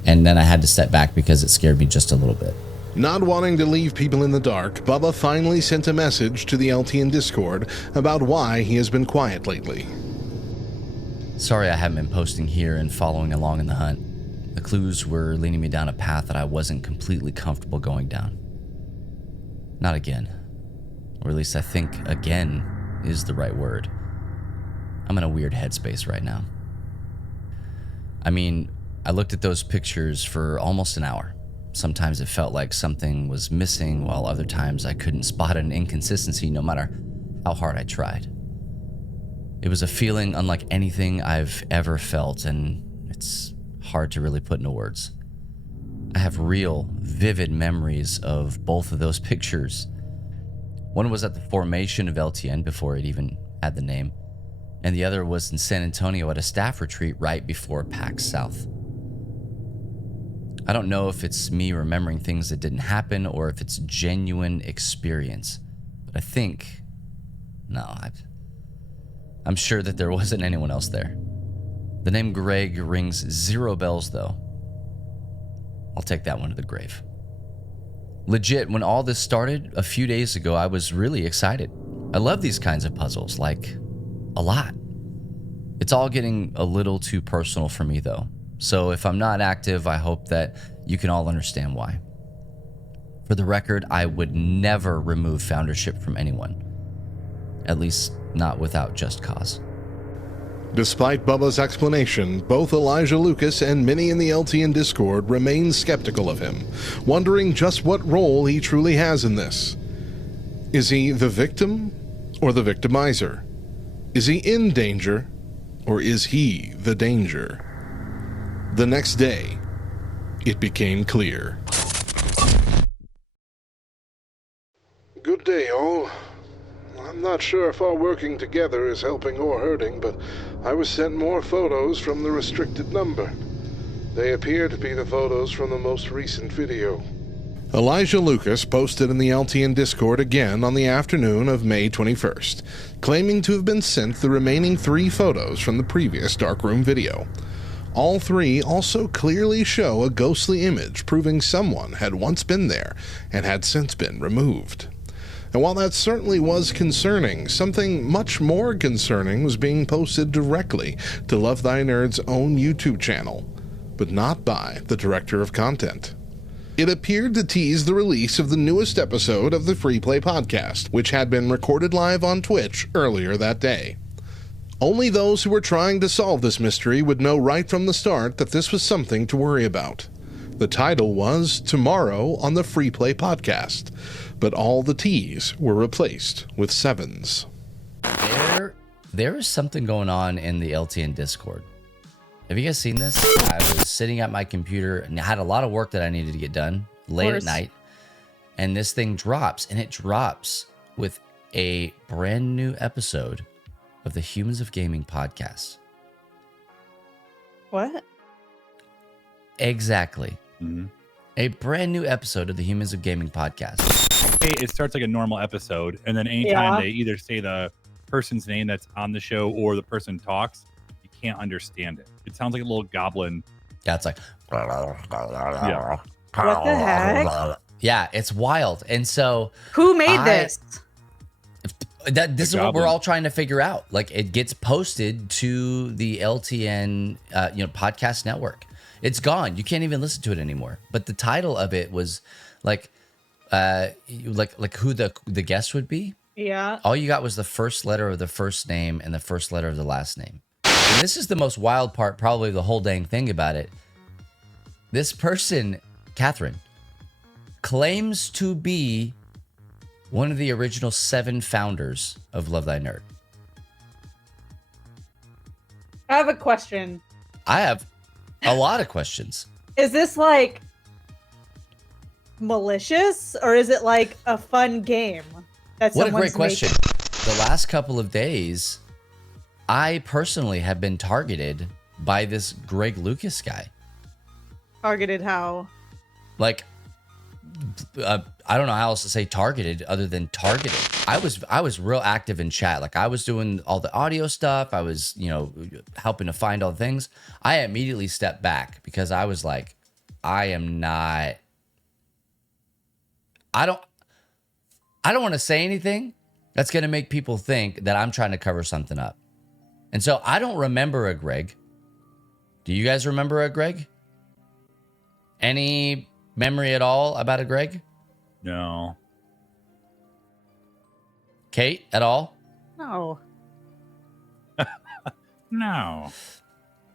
and then I had to step back because it scared me just a little bit. Not wanting to leave people in the dark, Bubba finally sent a message to the LTN Discord about why he has been quiet lately. Sorry I haven't been posting here and following along in the hunt. The clues were leading me down a path that I wasn't completely comfortable going down. Not again. Or at least I think again is the right word. I'm in a weird headspace right now. I mean, I looked at those pictures for almost an hour. Sometimes it felt like something was missing, while other times I couldn't spot an inconsistency no matter how hard I tried. It was a feeling unlike anything I've ever felt, and it's hard to really put into words. I have real, vivid memories of both of those pictures. One was at the formation of LTN before it even had the name, and the other was in San Antonio at a staff retreat right before PAX South. I don't know if it's me remembering things that didn't happen or if it's genuine experience, but I think, I'm sure that there wasn't anyone else there. The name Greg rings 0 bells though. I'll take that one to the grave. Legit, when all this started a few days ago, I was really excited. I love these kinds of puzzles, like, a lot. It's all getting a little too personal for me though. So if I'm not active, I hope that you can all understand why. For the record, I would never remove foundership from anyone. At least not without just cause. Despite Bubba's explanation, both Elijah Loukas and many in the LTN Discord remain skeptical of him, wondering just what role he truly has in this. Is he the victim or the victimizer? Is he in danger or is he the danger? The next day, it became clear. Good day, all. I'm not sure if our working together is helping or hurting, but I was sent more photos from the restricted number. They appear to be the photos from the most recent video. Elijah Loukas posted in the LTN Discord again on the afternoon of May 21st, claiming to have been sent the remaining 3 photos from the previous darkroom video. All 3 also clearly show a ghostly image proving someone had once been there and had since been removed. And while that certainly was concerning, something much more concerning was being posted directly to Love Thy Nerd's own YouTube channel, but not by the director of content. It appeared to tease the release of the newest episode of the Free Play podcast, which had been recorded live on Twitch earlier that day. Only those who were trying to solve this mystery would know right from the start that this was something to worry about. The title was Tomorrow on the Free Play podcast, but all the T's were replaced with 7s. There is something going on in the LTN Discord. Have you guys seen this? I was sitting at my computer and I had a lot of work that I needed to get done late at night, and this thing drops, and it drops with a brand new episode of the Humans of Gaming podcast. What? Exactly. A brand new episode of the Humans of Gaming podcast. it starts like a normal episode, and then anytime Yeah. they either say the person's name that's on the show or the person talks, you can't understand it. It sounds like a little goblin. Yeah, it's like, Yeah. What the heck? yeah, it's wild. And so Who made this? this is what we're all trying to figure out. Like, it gets posted to the LTN, podcast network. It's gone. You can't even listen to it anymore. But the title of it was like who the guest would be. Yeah. All you got was the first letter of the first name and the first letter of the last name. And this is the most wild part, probably the whole dang thing about it. This person, Catherine, claims to be one of the original 7 founders of Love Thy Nerd. I have a question. I have a lot of questions. Is this like malicious or is it like a fun game? What a great question. The last couple of days, I personally have been targeted by this Greg Loukas guy. Targeted how? Like, I don't know how else to say targeted other than targeted. I was real active in chat. Like, I was doing all the audio stuff. I was, helping to find all the things. I immediately stepped back because I was like, I don't want to say anything that's going to make people think that I'm trying to cover something up. And so I don't remember a Greg. Do you guys remember a Greg? Any memory at all about a Greg? No. Kate, at all? No. No.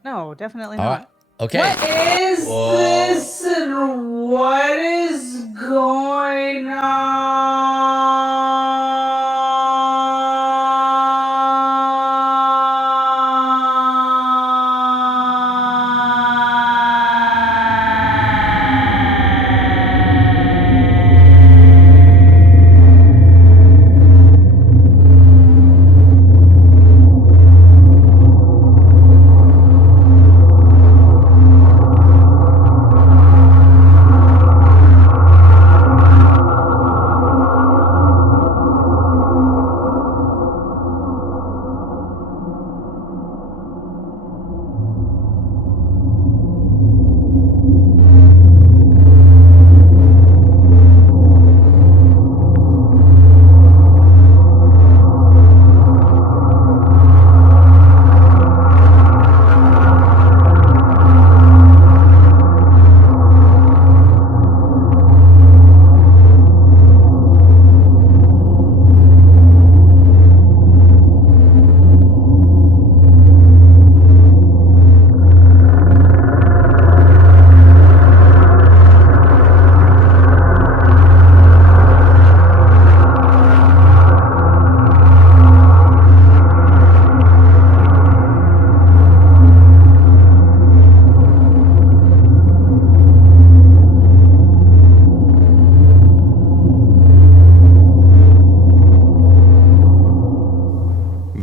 No, definitely All not. right. Okay. What is this and what is going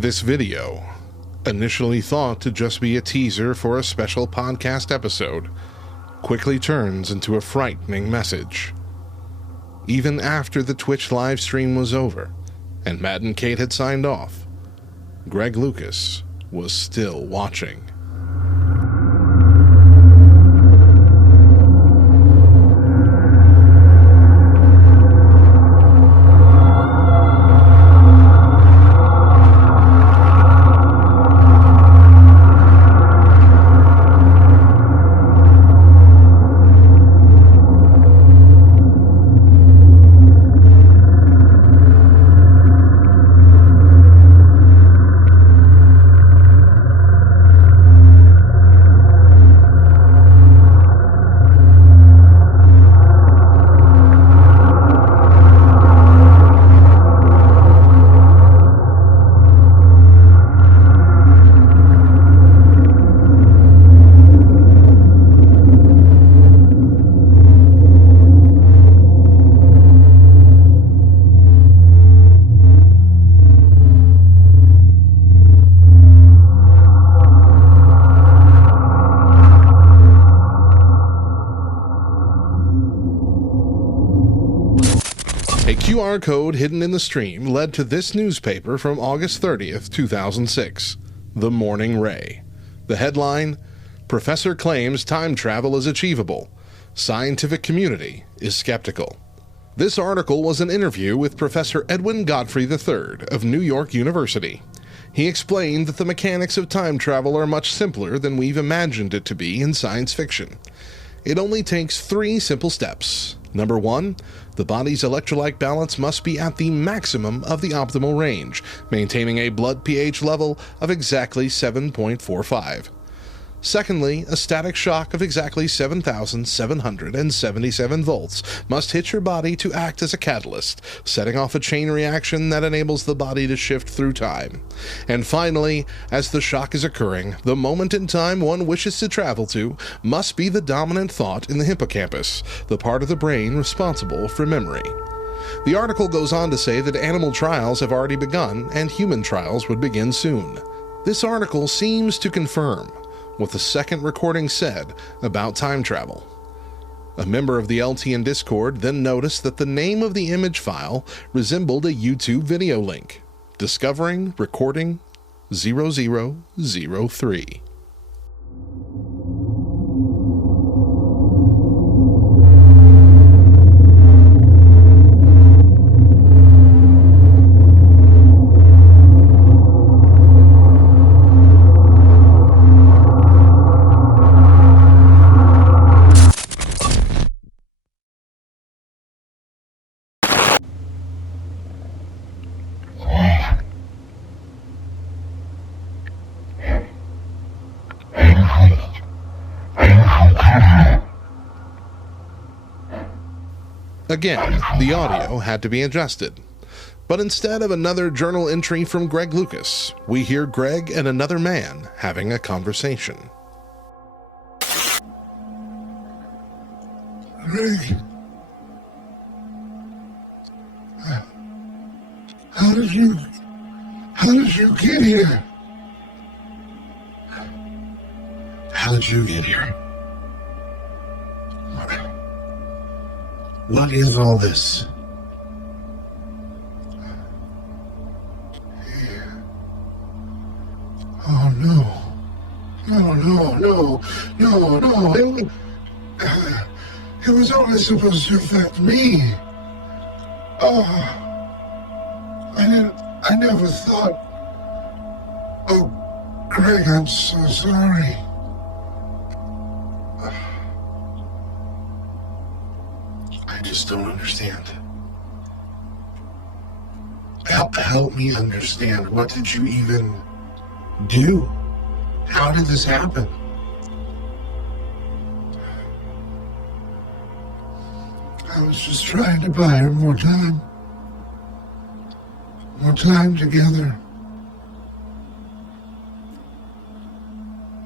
This video, initially thought to just be a teaser for a special podcast episode, quickly turns into a frightening message. Even after the Twitch live stream was over, and Matt and Kate had signed off, Greg Loukas was still watching. QR code hidden in the stream led to this newspaper from August 30th, 2006, The Morning Ray. The headline, Professor claims time travel is achievable. Scientific community is skeptical. This article was an interview with Professor Edwin Godfrey III of New York University. He explained that the mechanics of time travel are much simpler than we've imagined it to be in science fiction. It only takes 3 simple steps. Number 1, the body's electrolyte balance must be at the maximum of the optimal range, maintaining a blood pH level of exactly 7.45. Secondly, a static shock of exactly 7,777 volts must hit your body to act as a catalyst, setting off a chain reaction that enables the body to shift through time. And finally, as the shock is occurring, the moment in time one wishes to travel to must be the dominant thought in the hippocampus, the part of the brain responsible for memory. The article goes on to say that animal trials have already begun and human trials would begin soon. This article seems to confirm what the second recording said about time travel. A member of the LTN Discord then noticed that the name of the image file resembled a YouTube video link, Discovering Recording 0003. Again, the audio had to be adjusted. But instead of another journal entry from Greg Loukas, we hear Greg and another man having a conversation. Greg, how did you get here? How did you get here? What is all this? Oh no. It was only supposed to affect me. Oh, I never thought. Oh, Greg, I'm so sorry. I just don't understand. Help me understand. What did you even do? How did this happen? I was just trying to buy her more time. More time together.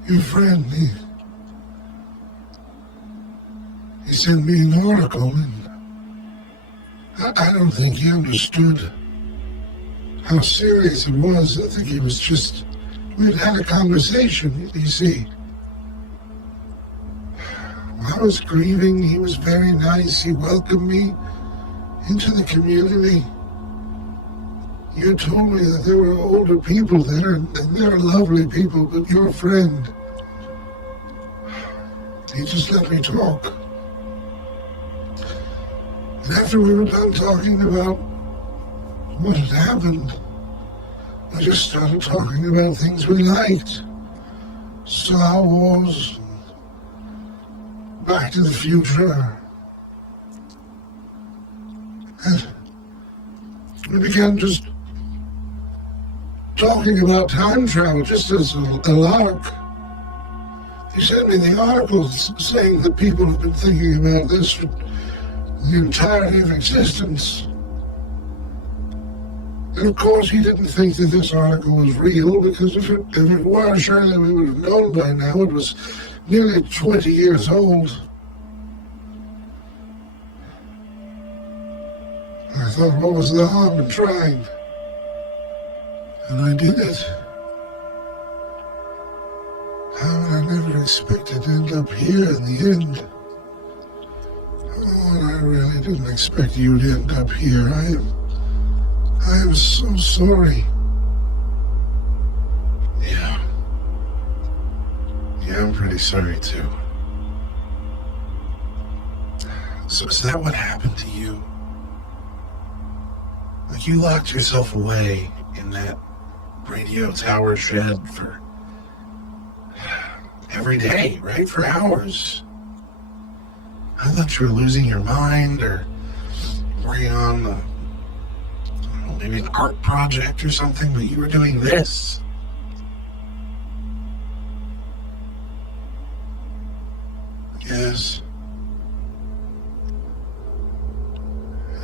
Your friend, he sent me an article, and I don't think he understood how serious it was. I think he was just, we'd had a conversation, you see. I was grieving. He was very nice. He welcomed me into the community. You told me that there were older people there, and they're lovely people, but your friend, he just let me talk. And after we were done talking about what had happened, we just started talking about things we liked. Star Wars, Back to the Future. And we began just talking about time travel just as a lark. He sent me the articles saying that people have been thinking about this for the entirety of existence. And of course he didn't think that this article was real, because if it were, surely we would have known by now. It was nearly 20 years old. I thought, what was the harm in trying? And I did it. How would I never expected to end up here in the end? Oh, and I really didn't expect you to end up here. I am so sorry. Yeah. Yeah, I'm pretty sorry too. So is that what happened to you? Like you locked yourself away in that radio tower shed for every day, right? For hours. I thought you were losing your mind or working on, I don't know, maybe an art project or something, but you were doing this. Yes.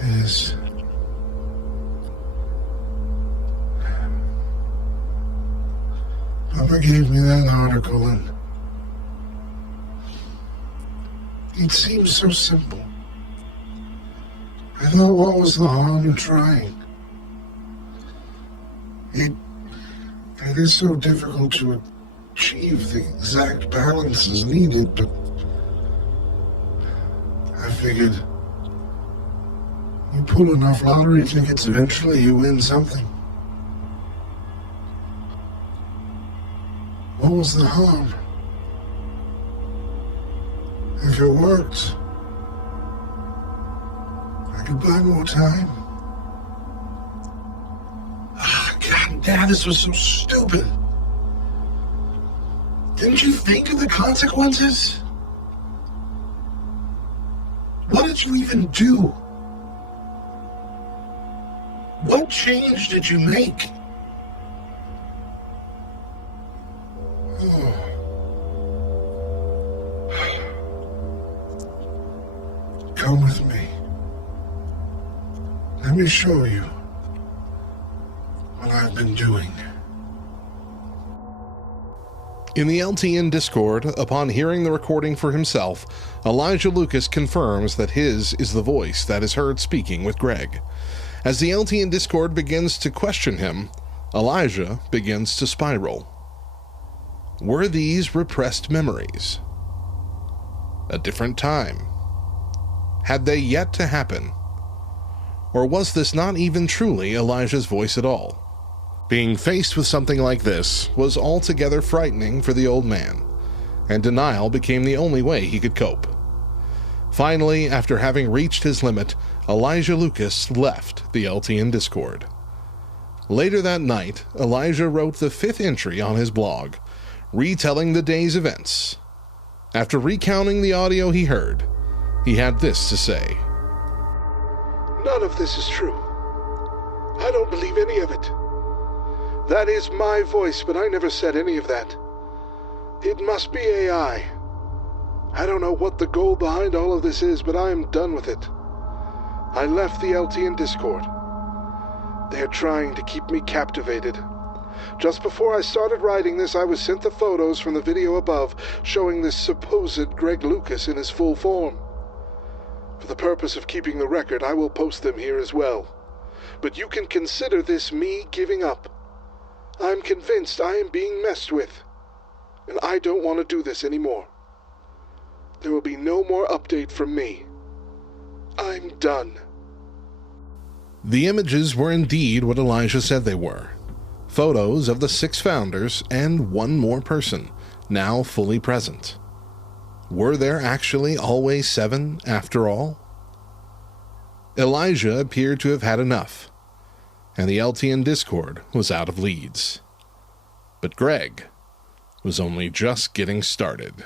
Yes. Papa gave me that article and it seemed so simple. I thought, what was the harm in trying? It is so difficult to achieve the exact balances needed, but I figured you pull enough lottery tickets, eventually you win something. What was the harm? If it worked, I could buy more time. God, Dad, this was so stupid. Didn't you think of the consequences? What did you even do? What change did you make? Come with me. Let me show you what I've been doing. In the LTN Discord, upon hearing the recording for himself, Elijah Loukas confirms that his is the voice that is heard speaking with Greg. As the LTN Discord begins to question him, Elijah begins to spiral. Were these repressed memories? A different time? Had they yet to happen? Or was this not even truly Elijah's voice at all? Being faced with something like this was altogether frightening for the old man, and denial became the only way he could cope. Finally, after having reached his limit, Elijah Loukas left the LTN Discord. Later that night, Elijah wrote the 5th entry on his blog, retelling the day's events. After recounting the audio he heard, he had this to say. None of this is true. I don't believe any of it. That is my voice, but I never said any of that. It must be AI. I don't know what the goal behind all of this is, but I am done with it. I left the LTN Discord. They're trying to keep me captivated. Just before I started writing this, I was sent the photos from the video above showing this supposed Greg Loukas in his full form. For the purpose of keeping the record, I will post them here as well. But you can consider this me giving up. I'm convinced I am being messed with, and I don't want to do this anymore. There will be no more update from me. I'm done. The images were indeed what Elijah said they were. Photos of the 6 founders and 1 more person, now fully present. Were there actually always 7 after all? Elijah appeared to have had enough, and the LTN Discord was out of leads. But Greg was only just getting started.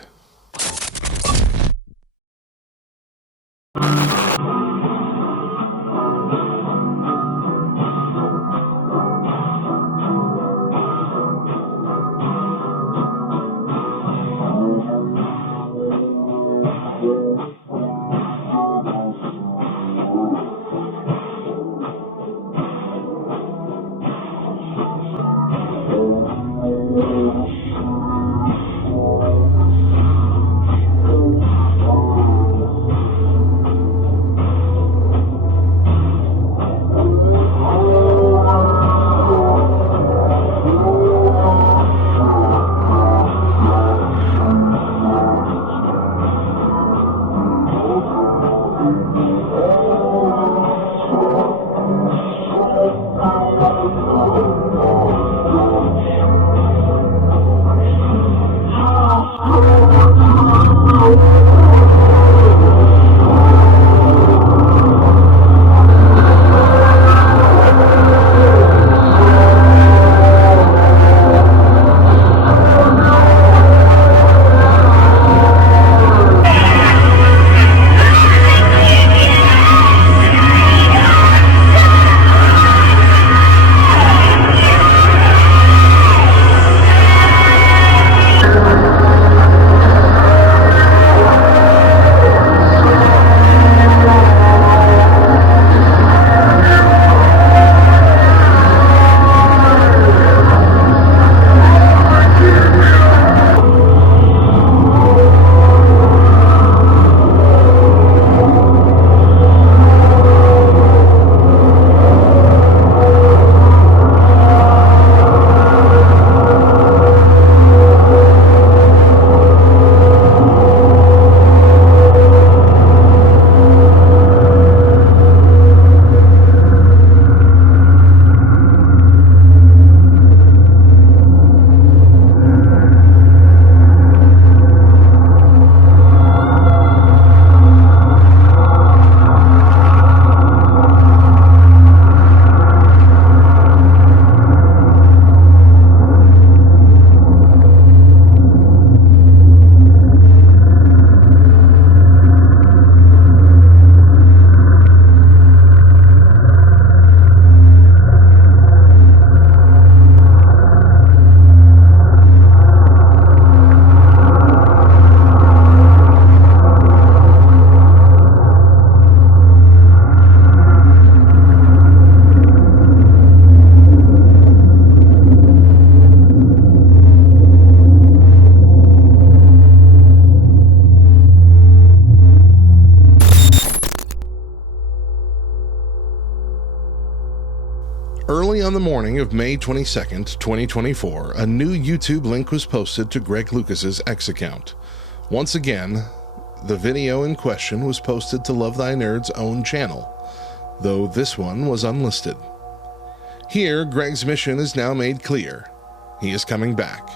Early on the morning of May 22nd, 2024, a new YouTube link was posted to Greg Loukas' X account. Once again, the video in question was posted to Love Thy Nerd's own channel, though this one was unlisted. Here, Greg's mission is now made clear. He is coming back,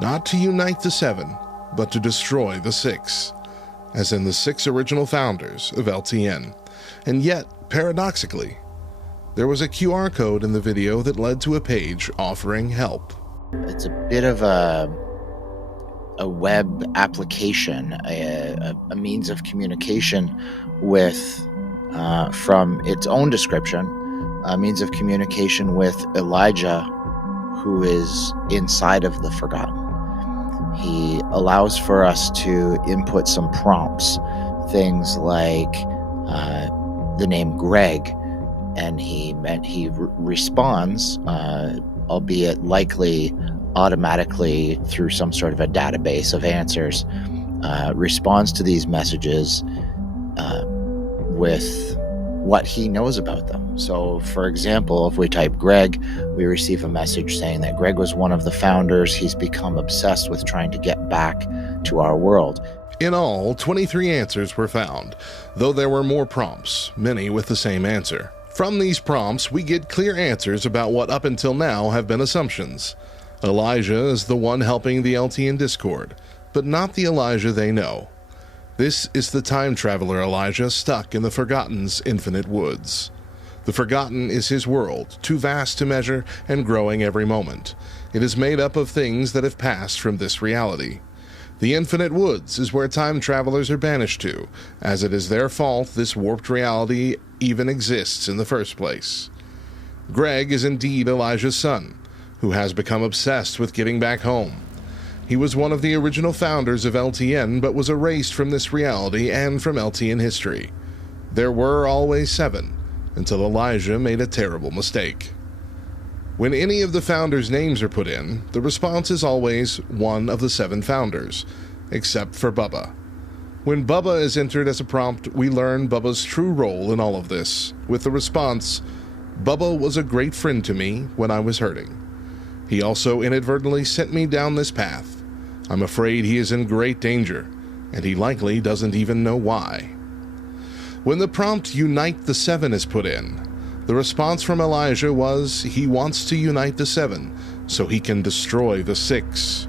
not to unite the 7, but to destroy the 6, as in the 6 original founders of LTN. And yet, paradoxically, there was a QR code in the video that led to a page offering help. It's a bit of a web application, a means of communication with, from its own description, a means of communication with Elijah, who is inside of the Forgotten. He allows for us to input some prompts, things like the name Greg, and he responds, albeit likely automatically through some sort of a database of answers, responds to these messages with what he knows about them. So, for example, if we type Greg, we receive a message saying that Greg was one of the founders. He's become obsessed with trying to get back to our world. In all, 23 answers were found, though there were more prompts, many with the same answer. From these prompts, we get clear answers about what up until now have been assumptions. Elijah is the one helping the LTN Discord, but not the Elijah they know. This is the time traveler Elijah stuck in the Forgotten's infinite woods. The Forgotten is his world, too vast to measure and growing every moment. It is made up of things that have passed from this reality. The infinite woods is where time travelers are banished to, as it is their fault this warped reality even exists in the first place. Greg is indeed Elijah's son, who has become obsessed with getting back home. He was one of the original founders of LTN, but was erased from this reality and from LTN history. There were always 7, until Elijah made a terrible mistake. When any of the founders' names are put in, the response is always one of the 7 founders, except for Bubba. When Bubba is entered as a prompt, we learn Bubba's true role in all of this, with the response, "Bubba was a great friend to me when I was hurting. He also inadvertently sent me down this path. I'm afraid he is in great danger, and he likely doesn't even know why." When the prompt "Unite the 7" is put in, the response from Elijah was he wants to unite the 7 so he can destroy the 6,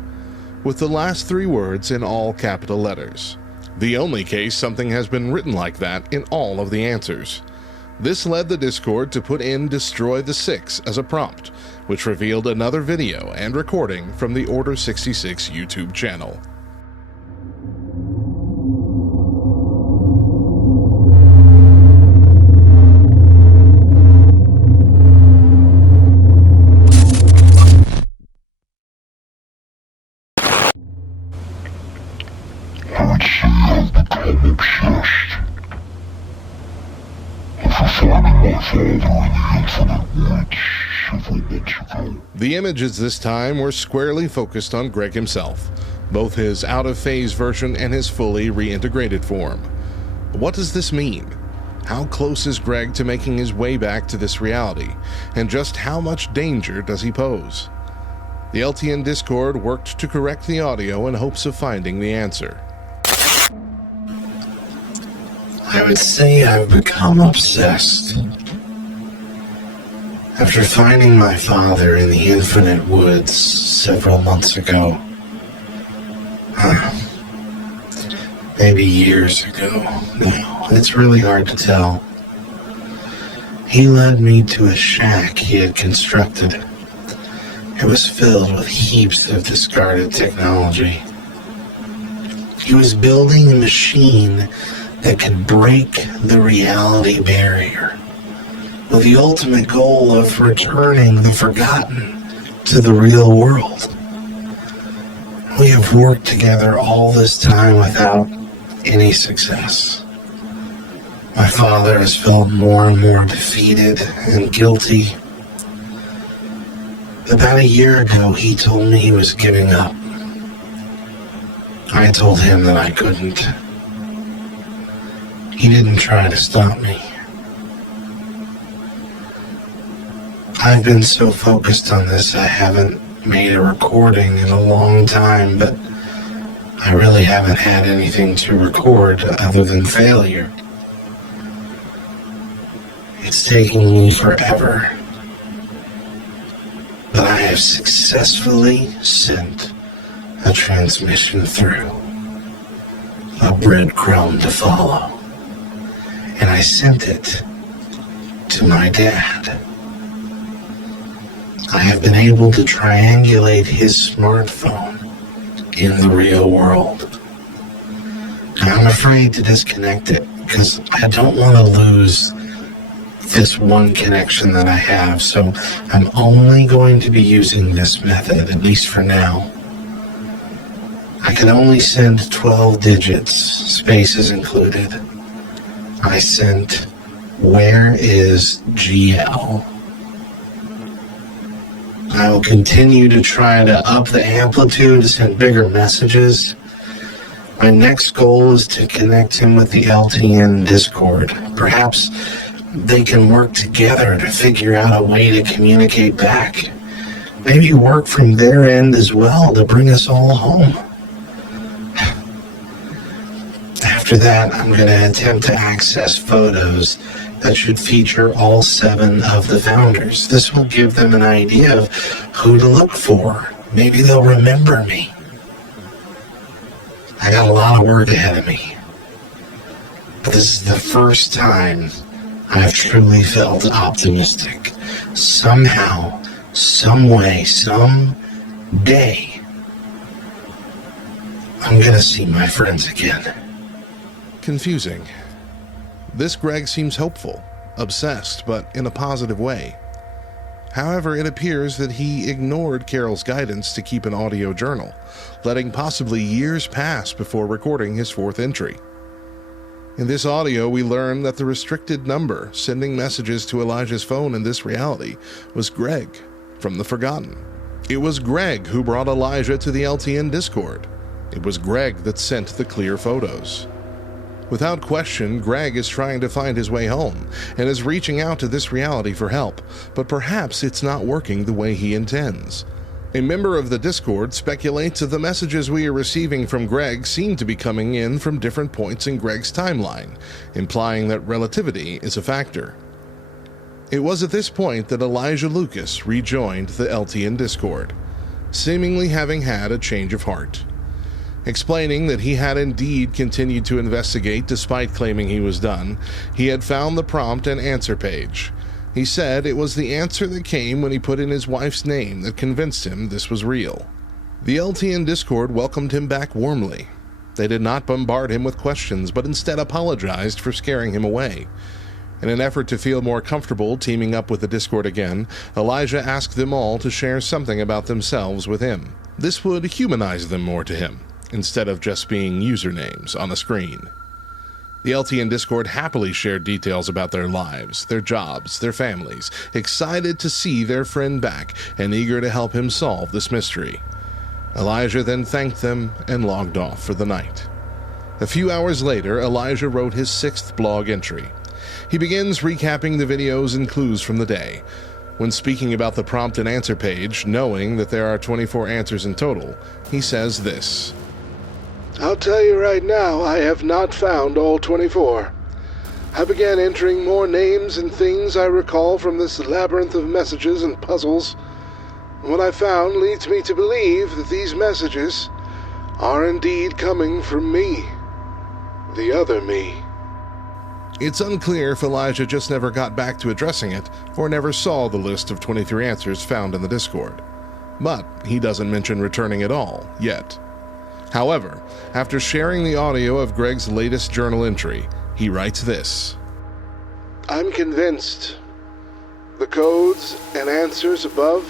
with the last 3 words in all capital letters. The only case something has been written like that in all of the answers. This led the Discord to put in "Destroy the 6" as a prompt, which revealed another video and recording from the Order 66 YouTube channel. The images this time were squarely focused on Greg himself, both his out-of-phase version and his fully reintegrated form. What does this mean? How close is Greg to making his way back to this reality, and just how much danger does he pose? The LTN Discord worked to correct the audio in hopes of finding the answer. I would say I've become obsessed. After finding my father in the infinite woods several months ago, maybe years ago, no, it's really hard to tell, he led me to a shack he had constructed. It was filled with heaps of discarded technology. He was building a machine that could break the reality barrier, with the ultimate goal of returning the Forgotten to the real world. We have worked together all this time without any success. My father has felt more and more defeated and guilty. About a year ago, he told me he was giving up. I told him that I couldn't. He didn't try to stop me. I've been so focused on this I haven't made a recording in a long time, but I really haven't had anything to record other than failure. It's taking me forever, but I have successfully sent a transmission through, a breadcrumb to follow, and I sent it to my dad. I have been able to triangulate his smartphone in the real world. I'm afraid to disconnect it because I don't want to lose this one connection that I have, so I'm only going to be using this method, at least for now. I can only send 12 digits, spaces included. I sent, "Where is GL?" I will continue to try to up the amplitude to send bigger messages. My next goal is to connect him with the LTN Discord. Perhaps they can work together to figure out a way to communicate back. Maybe work from their end as well to bring us all home. After that, I'm going to attempt to access photos that should feature all 7 of the founders. This will give them an idea of who to look for. Maybe they'll remember me. I got a lot of work ahead of me. But this is the first time I've truly felt optimistic. Somehow, some way, some day, I'm gonna see my friends again. Confusing. This Greg seems hopeful, obsessed, but in a positive way. However, it appears that he ignored Carol's guidance to keep an audio journal, letting possibly years pass before recording his 4th entry. In this audio, we learn that the restricted number sending messages to Elijah's phone in this reality was Greg from the Forgotten. It was Greg who brought Elijah to the LTN Discord. It was Greg that sent the clear photos. Without question, Greg is trying to find his way home and is reaching out to this reality for help, but perhaps it's not working the way he intends. A member of the Discord speculates that the messages we are receiving from Greg seem to be coming in from different points in Greg's timeline, implying that relativity is a factor. It was at this point that Elijah Loukas rejoined the LTN Discord, seemingly having had a change of heart. Explaining that he had indeed continued to investigate despite claiming he was done, he had found the prompt and answer page. He said it was the answer that came when he put in his wife's name that convinced him this was real. The LTN Discord welcomed him back warmly. They did not bombard him with questions, but instead apologized for scaring him away. In an effort to feel more comfortable teaming up with the Discord again, Elijah asked them all to share something about themselves with him. This would humanize them more to him, instead of just being usernames on a screen. The LTN Discord happily shared details about their lives, their jobs, their families, excited to see their friend back and eager to help him solve this mystery. Elijah then thanked them and logged off for the night. A few hours later, Elijah wrote his 6th blog entry. He begins recapping the videos and clues from the day. When speaking about the prompt and answer page, knowing that there are 24 answers in total, he says this: I'll tell you right now, I have not found all 24. I began entering more names and things I recall from this labyrinth of messages and puzzles. What I found leads me to believe that these messages are indeed coming from me, the other me. It's unclear if Elijah just never got back to addressing it or never saw the list of 23 answers found in the Discord. But he doesn't mention returning at all, yet. However, after sharing the audio of Greg's latest journal entry, he writes this: I'm convinced the codes and answers above,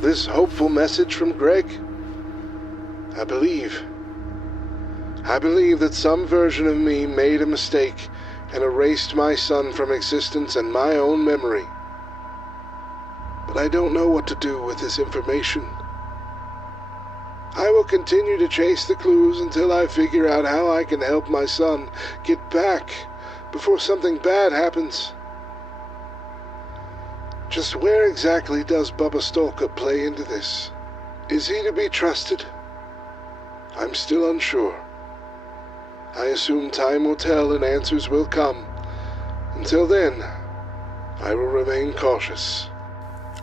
this hopeful message from Greg, I believe that some version of me made a mistake and erased my son from existence and my own memory. But I don't know what to do with this information. I will continue to chase the clues until I figure out how I can help my son get back before something bad happens. Just where exactly does Bubba Stalker play into this? Is he to be trusted? I'm still unsure. I assume time will tell and answers will come. Until then, I will remain cautious.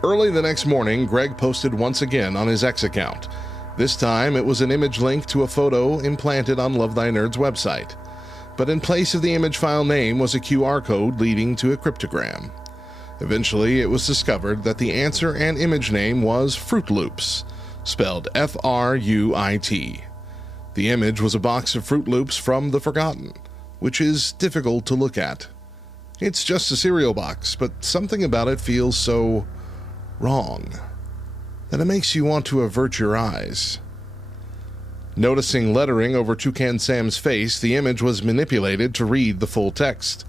Early the next morning, Greg posted once again on his X account. This time, it was an image link to a photo implanted on Love Thy Nerd's website. But in place of the image file name was a QR code leading to a cryptogram. Eventually, it was discovered that the answer and image name was Fruit Loops, spelled F-R-U-I-T. The image was a box of Fruit Loops from The Forgotten, which is difficult to look at. It's just a cereal box, but something about it feels so wrong that it makes you want to avert your eyes. Noticing lettering over Toucan Sam's face, the image was manipulated to read the full text.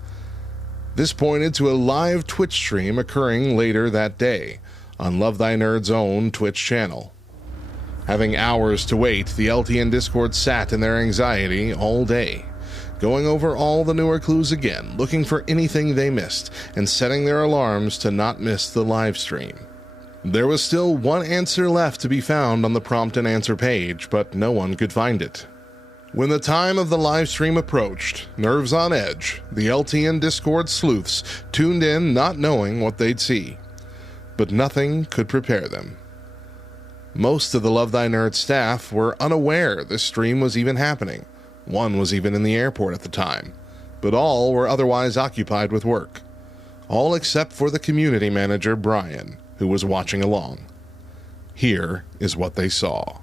This pointed to a live Twitch stream occurring later that day on Love Thy Nerd's own Twitch channel. Having hours to wait, the LTN Discord sat in their anxiety all day, going over all the newer clues again, looking for anything they missed, and setting their alarms to not miss the live stream. There was still one answer left to be found on the prompt and answer page, but no one could find it. When the time of the live stream approached, nerves on edge, the LTN Discord sleuths tuned in not knowing what they'd see. But nothing could prepare them. Most of the Love Thy Nerd staff were unaware this stream was even happening. One was even in the airport at the time, but all were otherwise occupied with work. All except for the community manager, Brian, who was watching along. Here is what they saw.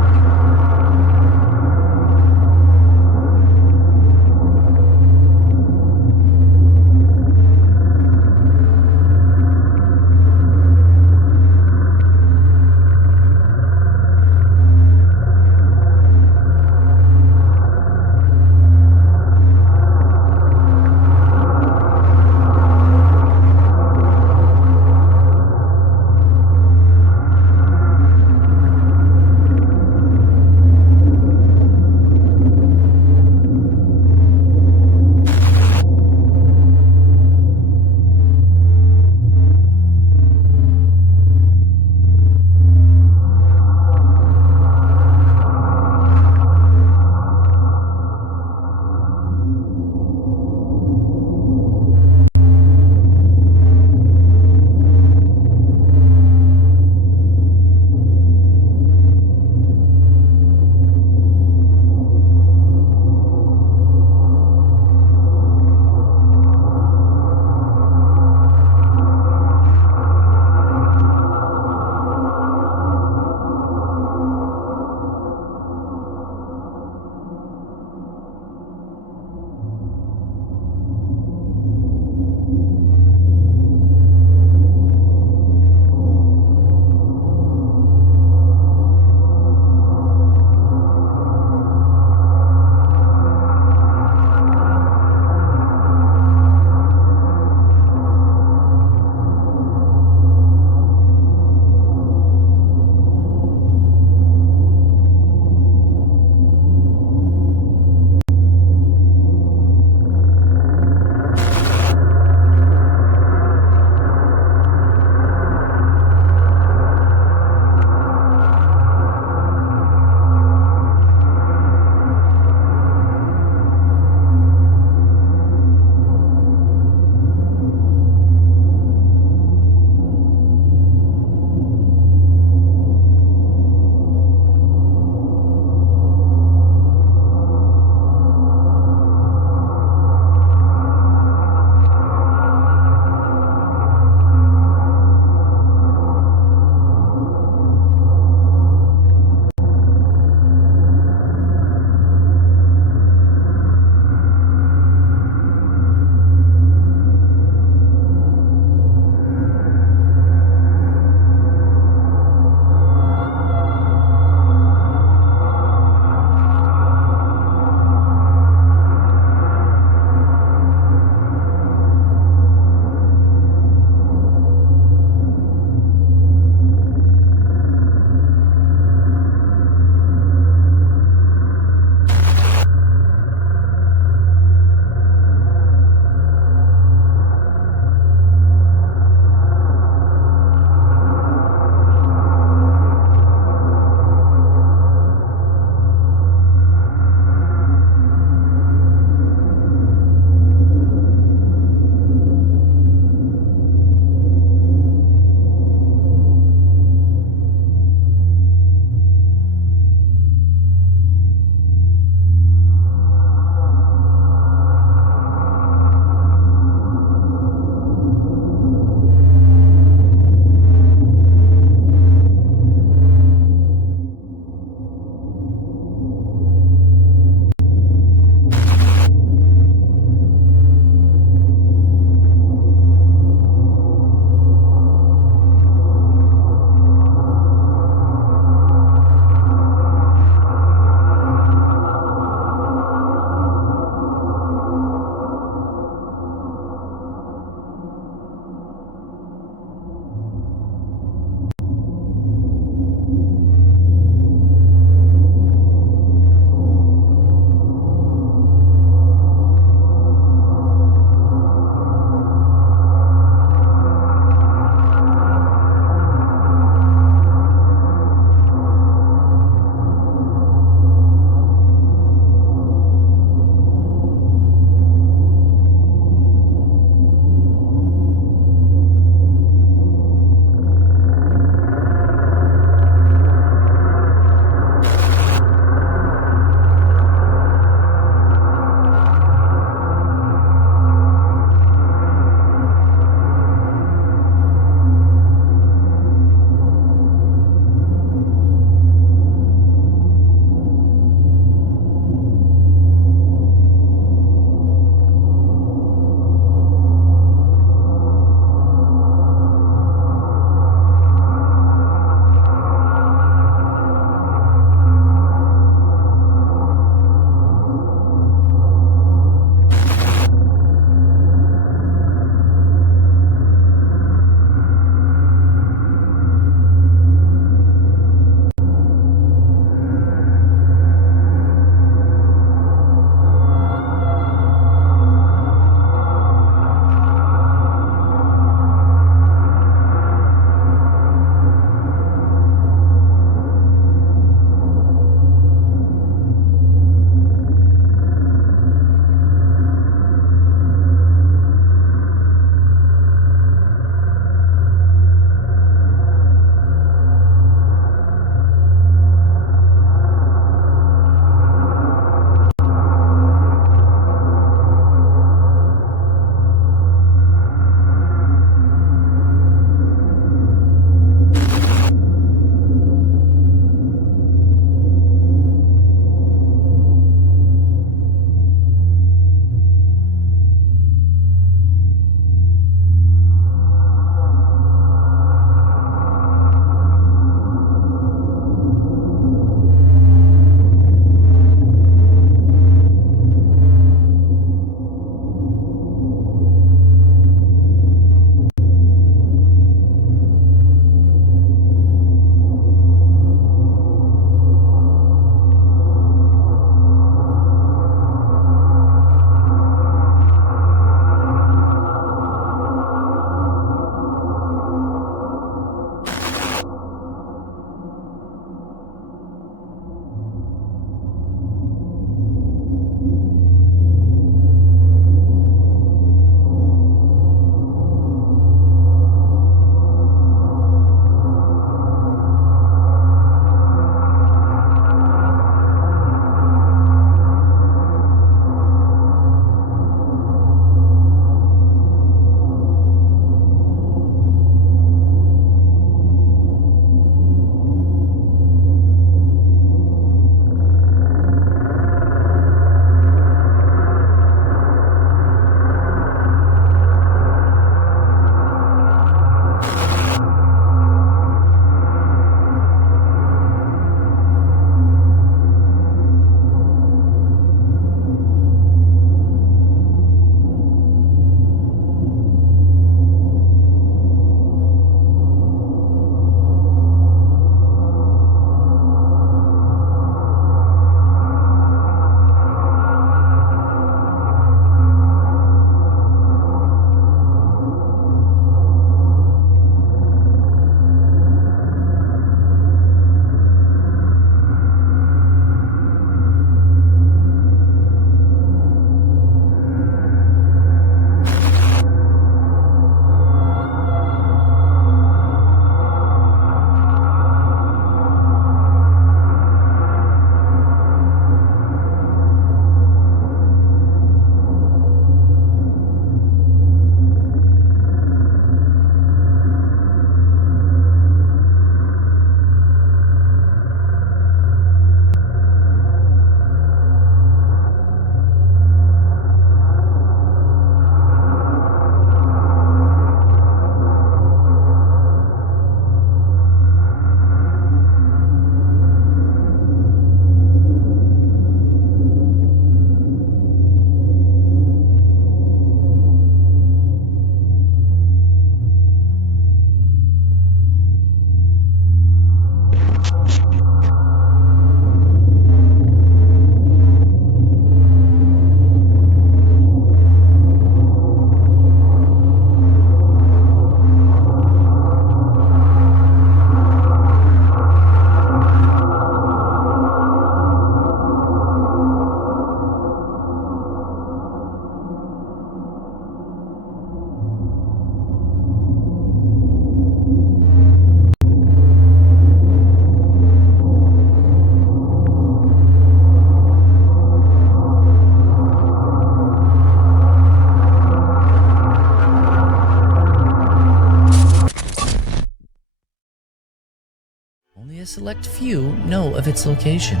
Only a select few know of its location.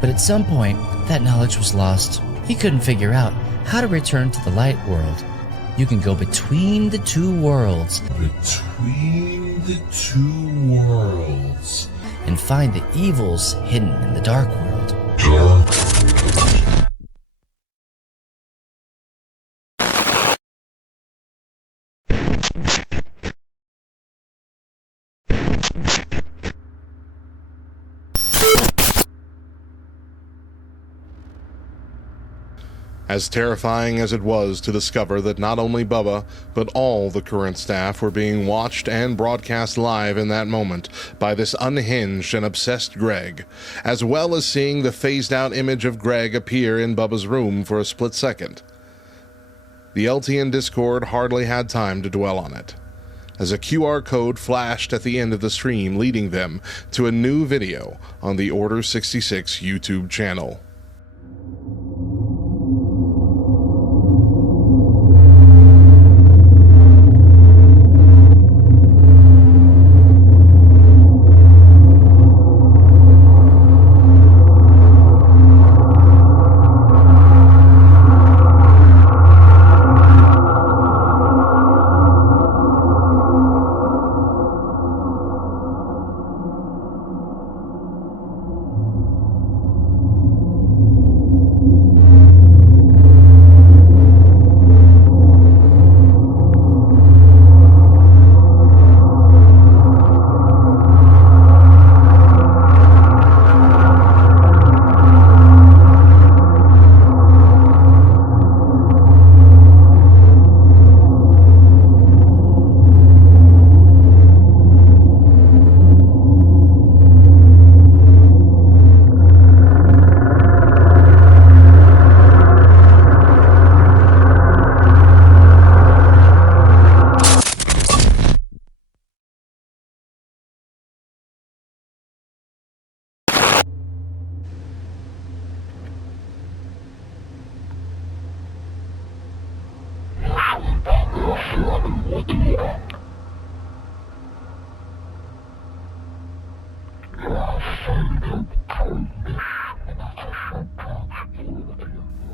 But at some point, that knowledge was lost. He couldn't figure out how to return to the light world. You can go between the two worlds. Between the two worlds. And find the evils hidden in the dark world. As terrifying as it was to discover that not only Bubba, but all the current staff were being watched and broadcast live in that moment by this unhinged and obsessed Greg, as well as seeing the phased-out image of Greg appear in Bubba's room for a split second. The LTN Discord hardly had time to dwell on it, as a QR code flashed at the end of the stream, leading them to a new video on the Order 66 YouTube channel.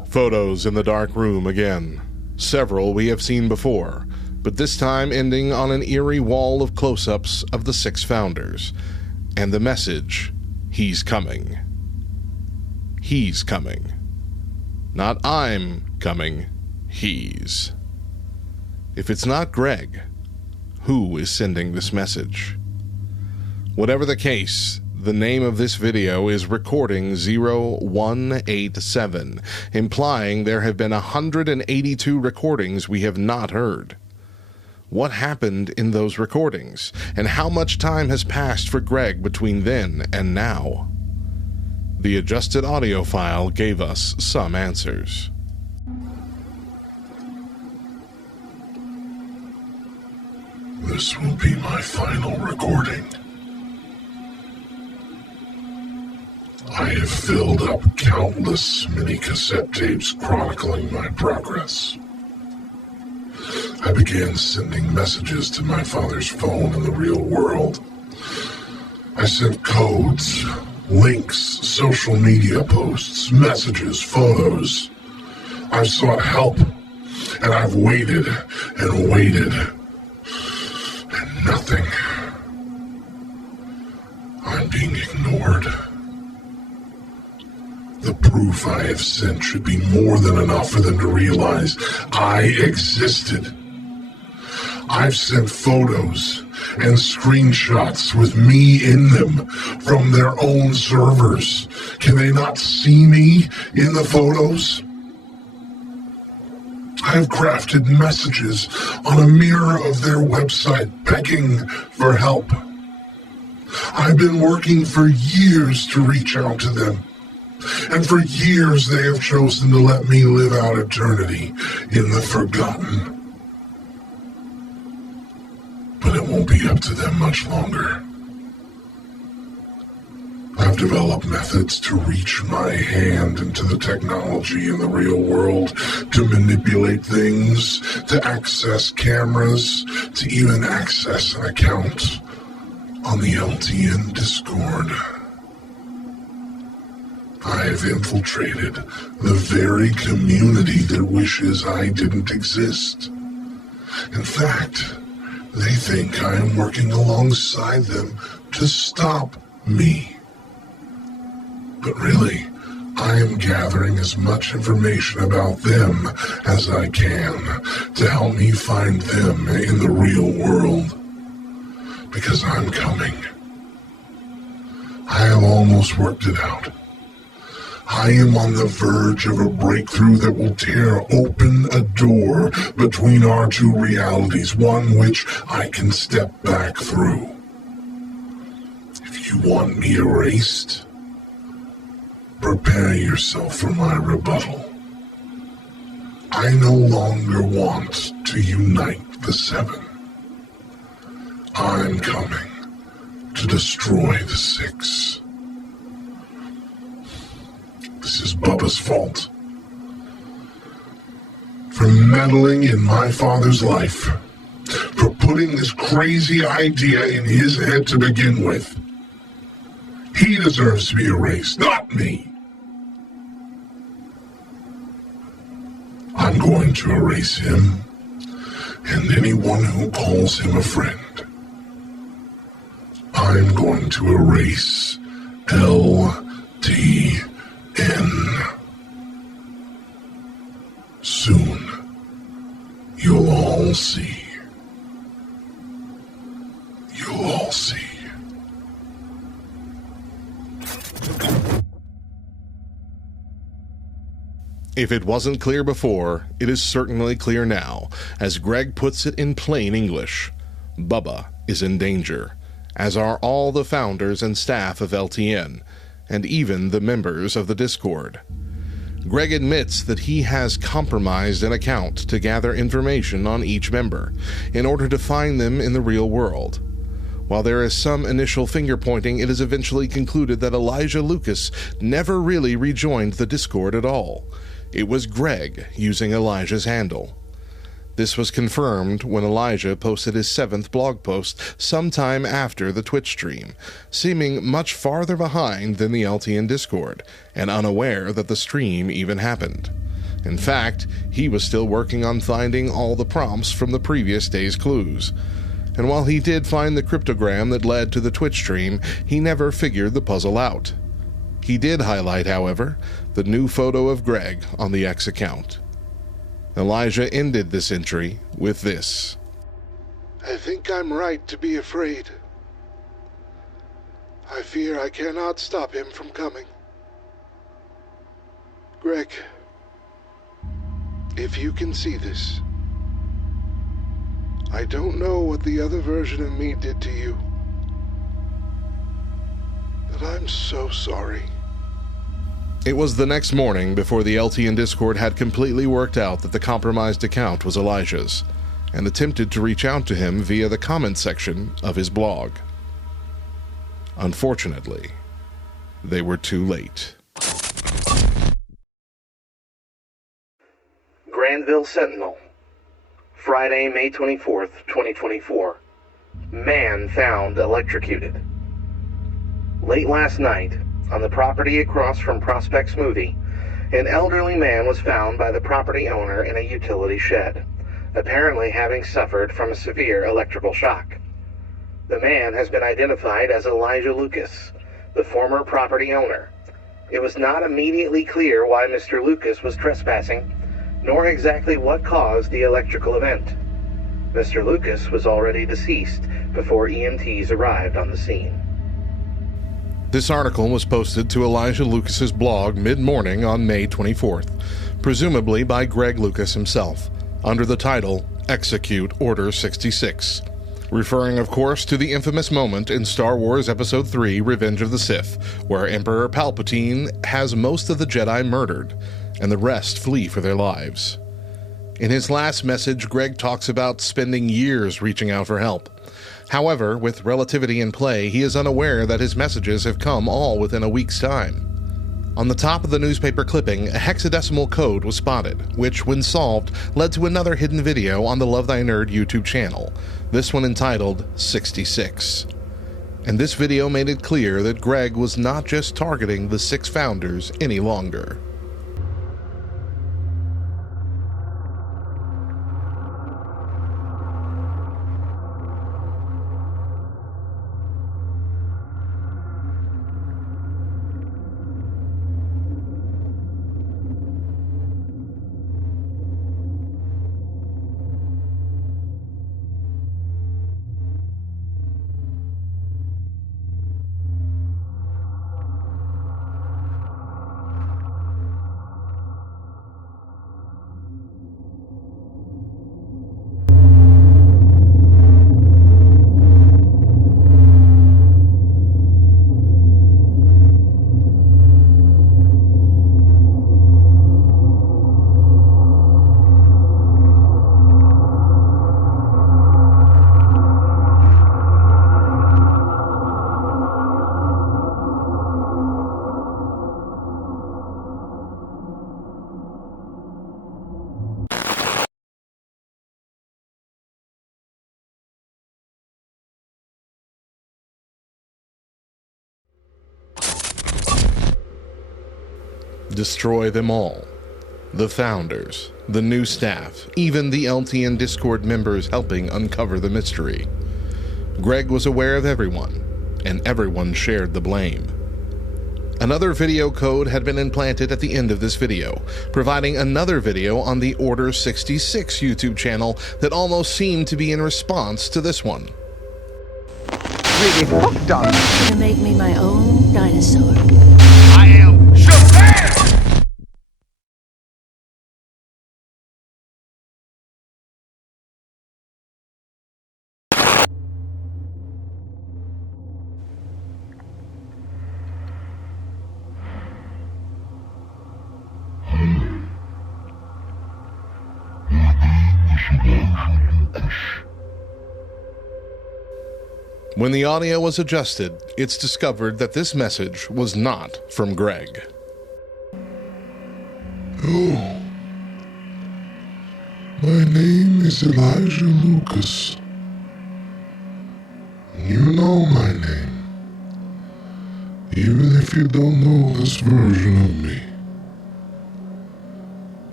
Photos in the dark room again. Several we have seen before, but this time ending on an eerie wall of close-ups of the 6 founders. And the message, he's coming. He's coming. Not I'm coming, he's. If it's not Greg, who is sending this message? Whatever the case, the name of this video is Recording 0187, implying there have been 182 recordings we have not heard. What happened in those recordings, and how much time has passed for Greg between then and now? The adjusted audio file gave us some answers. This will be my final recording. I have filled up countless mini cassette tapes chronicling my progress. I began sending messages to my father's phone in the real world. I sent codes, links, social media posts, messages, photos. I've sought help, and I've waited and waited, and nothing. I'm being ignored. The proof I have sent should be more than enough for them to realize I existed. I've sent photos and screenshots with me in them from their own servers. Can they not see me in the photos? I have crafted messages on a mirror of their website begging for help. I've been working for years to reach out to them. And for years they have chosen to let me live out eternity in the forgotten. But it won't be up to them much longer. I've developed methods to reach my hand into the technology in the real world, to manipulate things, to access cameras, to even access an account. on the LTN Discord. I have infiltrated the very community that wishes I didn't exist. In fact, they think I am working alongside them to stop me. But really, I am gathering as much information about them as I can to help me find them in the real world. Because I'm coming. I have almost worked it out. I am on the verge of a breakthrough that will tear open a door between our two realities, one which I can step back through. If you want me erased, prepare yourself for my rebuttal. I no longer want to unite the Seven. I'm coming to destroy the Six. This is Bubba's fault. For meddling in my father's life. For putting this crazy idea in his head to begin with. He deserves to be erased, not me. I'm going to erase him and anyone who calls him a friend. I'm going to erase LTN. Soon, you'll all see. You'll all see. If it wasn't clear before, it is certainly clear now, as Greg puts it in plain English. Bubba is in danger, as are all the founders and staff of LTN, and even the members of the Discord. Greg admits that he has compromised an account to gather information on each member, in order to find them in the real world. While there is some initial finger-pointing, it is eventually concluded that Elijah Loukas never really rejoined the Discord at all. It was Greg using Elijah's handle. This was confirmed when Elijah posted his 7th blog post sometime after the Twitch stream, seeming much farther behind than the LTN Discord, and unaware that the stream even happened. In fact, he was still working on finding all the prompts from the previous day's clues. And while he did find the cryptogram that led to the Twitch stream, he never figured the puzzle out. He did highlight, however, the new photo of Greg on the X account. Elijah ended this entry with this. I think I'm right to be afraid. I fear I cannot stop him from coming. Greg, if you can see this, I don't know what the other version of me did to you, but I'm so sorry. It was the next morning before the LTN Discord had completely worked out that the compromised account was Elijah's, and attempted to reach out to him via the comment section of his blog. Unfortunately, they were too late. Granville Sentinel, Friday, May 24th, 2024. Man found electrocuted. Late last night, on the property across from Prospect Smoothie, an elderly man was found by the property owner in a utility shed, apparently having suffered from a severe electrical shock. The man has been identified as Elijah Loukas, the former property owner. It was not immediately clear why Mr. Loukas was trespassing, nor exactly what caused the electrical event. Mr. Loukas was already deceased before EMTs arrived on the scene. This article was posted to Elijah Loukas' blog mid-morning on May 24th, presumably by Greg Loukas himself, under the title, Execute Order 66, referring of course to the infamous moment in Star Wars Episode 3, Revenge of the Sith, where Emperor Palpatine has most of the Jedi murdered, and the rest flee for their lives. In his last message, Greg talks about spending years reaching out for help. However, with relativity in play, he is unaware that his messages have come all within a week's time. On the top of the newspaper clipping, a hexadecimal code was spotted, which, when solved, led to another hidden video on the Love Thy Nerd YouTube channel, this one entitled 66. And this video made it clear that Greg was not just targeting the 6 founders any longer. Destroy them all. The founders, the new staff, even the LTN Discord members helping uncover the mystery. Greg was aware of everyone, and everyone shared the blame. Another video code had been implanted at the end of this video, providing another video on the Order 66 YouTube channel that almost seemed to be in response to this one. Really hooked on it. To make me my own dinosaur. I am Japan! When the audio was adjusted, it's discovered that this message was not from Greg. Oh, my name is Elijah Loukas. You know my name, even if you don't know this version of me.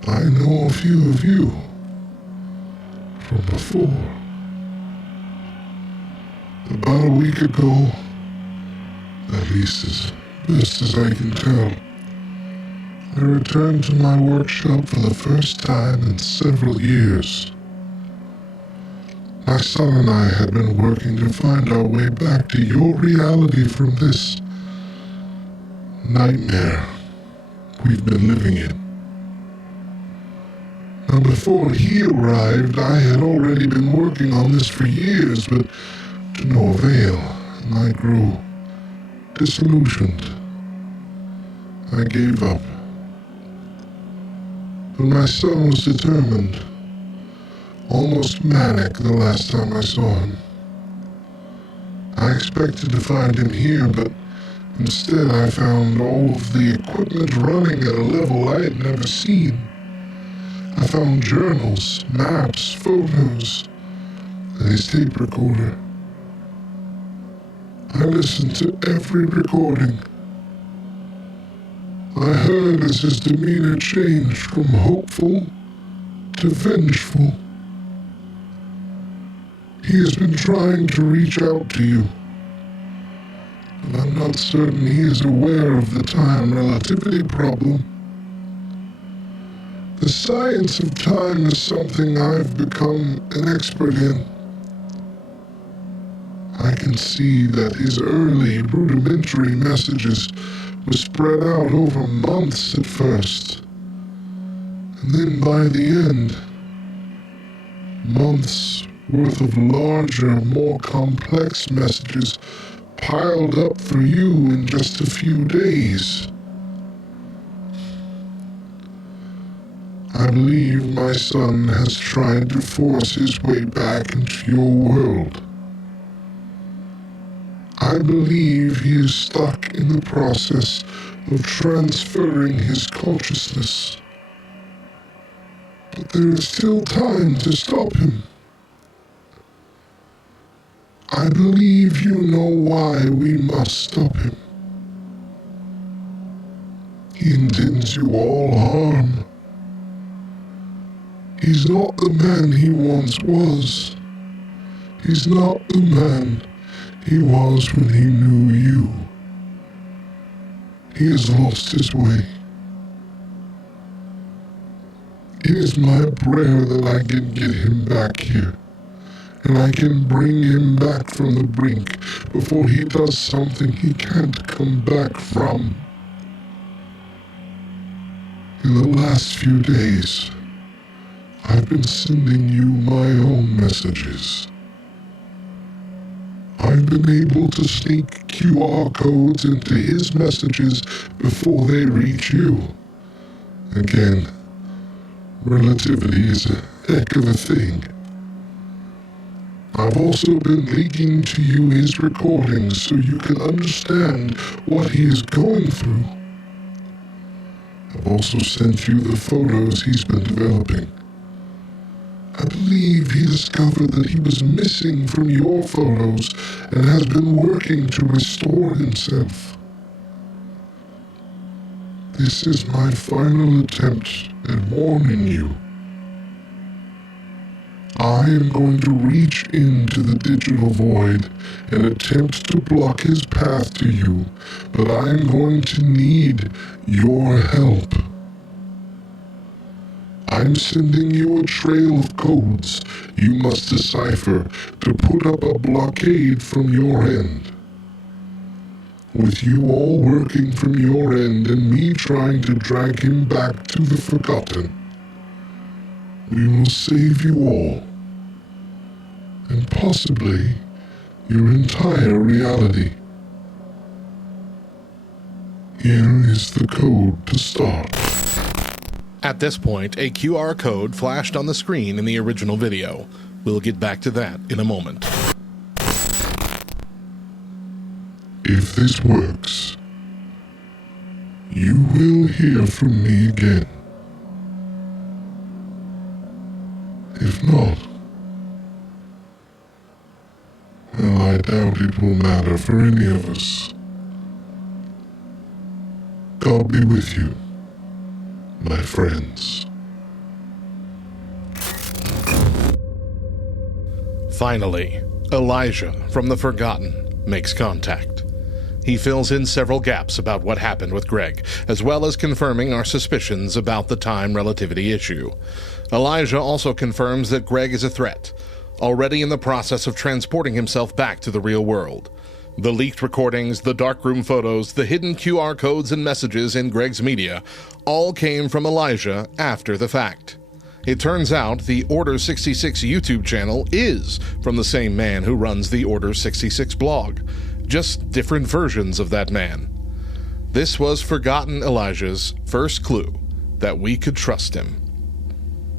I know a few of you from before. About a week ago, at least as best as I can tell, I returned to my workshop for the first time in several years. My son and I had been working to find our way back to your reality from this nightmare we've been living in. Now, before he arrived, I had already been working on this for years, but to no avail, and I grew disillusioned. I gave up. But my son was determined, almost manic the last time I saw him. I expected to find him here, but instead I found all of the equipment running at a level I had never seen. I found journals, maps, photos, and his tape recorder. I listened to every recording. I heard as his demeanor changed from hopeful to vengeful. He has been trying to reach out to you, but I'm not certain he is aware of the time relativity problem. The science of time is something I've become an expert in. I can see that his early rudimentary messages were spread out over months at first, and then by the end, months worth of larger, more complex messages piled up for you in just a few days. I believe my son has tried to force his way back into your world. I believe he is stuck in the process of transferring his consciousness. But there is still time to stop him. I believe you know why we must stop him. He intends you all harm. He's not the man he once was. He's not the man he was when he knew you. He has lost his way. It is my prayer that I can get him back here, and I can bring him back from the brink before he does something he can't come back from. In the last few days, I've been sending you my own messages. I've been able to sneak QR codes into his messages before they reach you. Again, relativity is a heck of a thing. I've also been leaking to you his recordings so you can understand what he is going through. I've also sent you the photos he's been developing. I believe he discovered that he was missing from your photos and has been working to restore himself. This is my final attempt at warning you. I am going to reach into the digital void and attempt to block his path to you, but I am going to need your help. I'm sending you a trail of codes you must decipher to put up a blockade from your end. With you all working from your end and me trying to drag him back to the Forgotten, we will save you all, and possibly your entire reality. Here is the code to start. At this point, a QR code flashed on the screen in the original video. We'll get back to that in a moment. If this works, you will hear from me again. If not, well, I doubt it will matter for any of us. God be with you, my friends. Finally, Elijah from the Forgotten makes contact. He fills in several gaps about what happened with Greg, as well as confirming our suspicions about the time relativity issue. Elijah also confirms that Greg is a threat, already in the process of transporting himself back to the real world. The leaked recordings, the darkroom photos, the hidden QR codes and messages in Greg's media all came from Elijah after the fact. It turns out the Order 66 YouTube channel is from the same man who runs the Order 66 blog, just different versions of that man. This was Forgotten Elijah's first clue that we could trust him.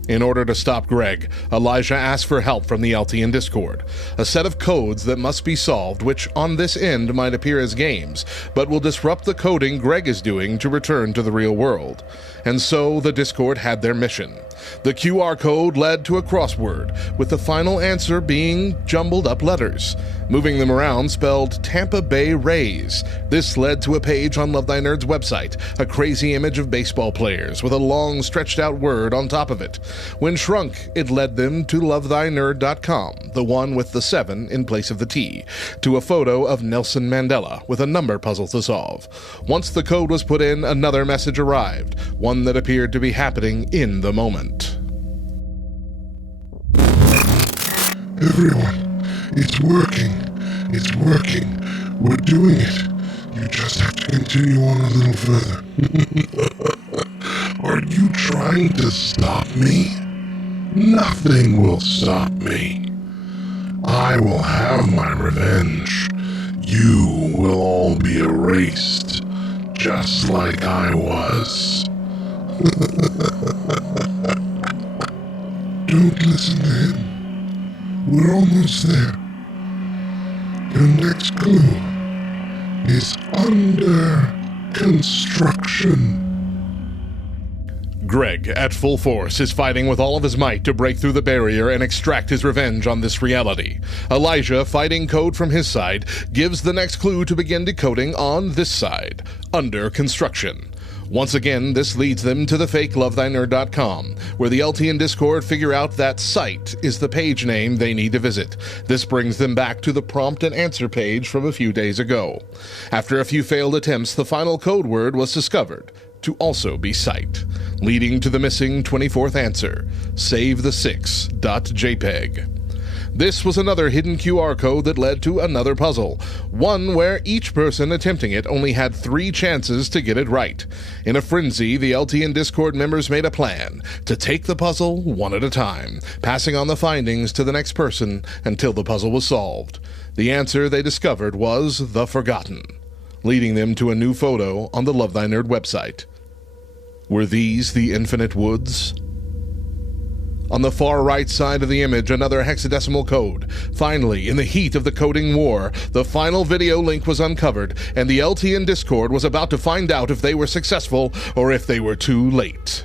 In order to stop Greg, Elijah asked for help from the LTN Discord, a set of codes that must be solved, which on this end might appear as games, but will disrupt the coding Greg is doing to return to the real world. And so the Discord had their mission. The QR code led to a crossword, with the final answer being jumbled up letters. Moving them around spelled Tampa Bay Rays. This led to a page on Love Thy Nerd's website, a crazy image of baseball players with a long stretched out word on top of it. When shrunk, it led them to lovethynerd.com, the one with the 7 in place of the T, to a photo of Nelson Mandela with a number puzzle to solve. Once the code was put in, another message arrived, one that appeared to be happening in the moment. Everyone, it's working. It's working. We're doing it. You just have to continue on a little further. Are you trying to stop me? Nothing will stop me. I will have my revenge. You will all be erased, just like I was. Don't listen to him. We're almost there. Your next clue is under construction. Greg, at full force, is fighting with all of his might to break through the barrier and extract his revenge on this reality. Elijah, fighting code from his side, gives the next clue to begin decoding on this side, under construction. Once again, this leads them to the fake lovethynerd.com, where the LTN Discord figure out that site is the page name they need to visit. This brings them back to the prompt and answer page from a few days ago. After a few failed attempts, the final code word was discovered to also be site, leading to the missing 24th answer, SaveThe6.jpg. This was another hidden QR code that led to another puzzle, one where each person attempting it only had 3 chances to get it right. In a frenzy, the LTN Discord members made a plan to take the puzzle one at a time, passing on the findings to the next person until the puzzle was solved. The answer they discovered was The Forgotten, leading them to a new photo on the Love Thy Nerd website. Were these the Infinite Woods? On the far right side of the image, another hexadecimal code. Finally, in the heat of the coding war, the final video link was uncovered, and the LTN Discord was about to find out if they were successful or if they were too late.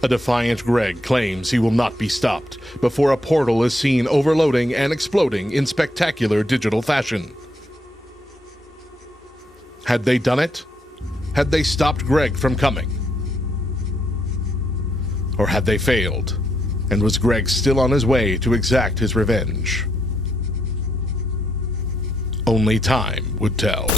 A defiant Greg claims he will not be stopped before a portal is seen overloading and exploding in spectacular digital fashion. Had they done it? Had they stopped Greg from coming? Or had they failed, and was Greg still on his way to exact his revenge? Only time would tell.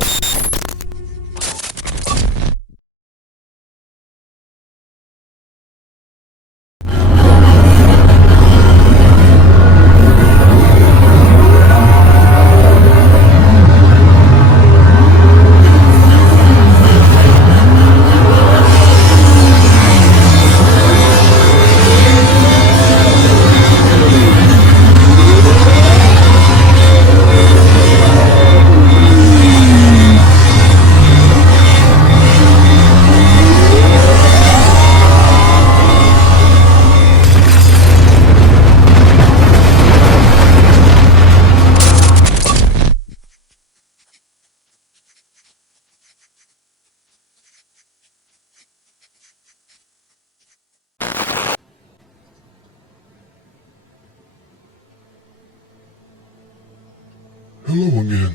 Hello again.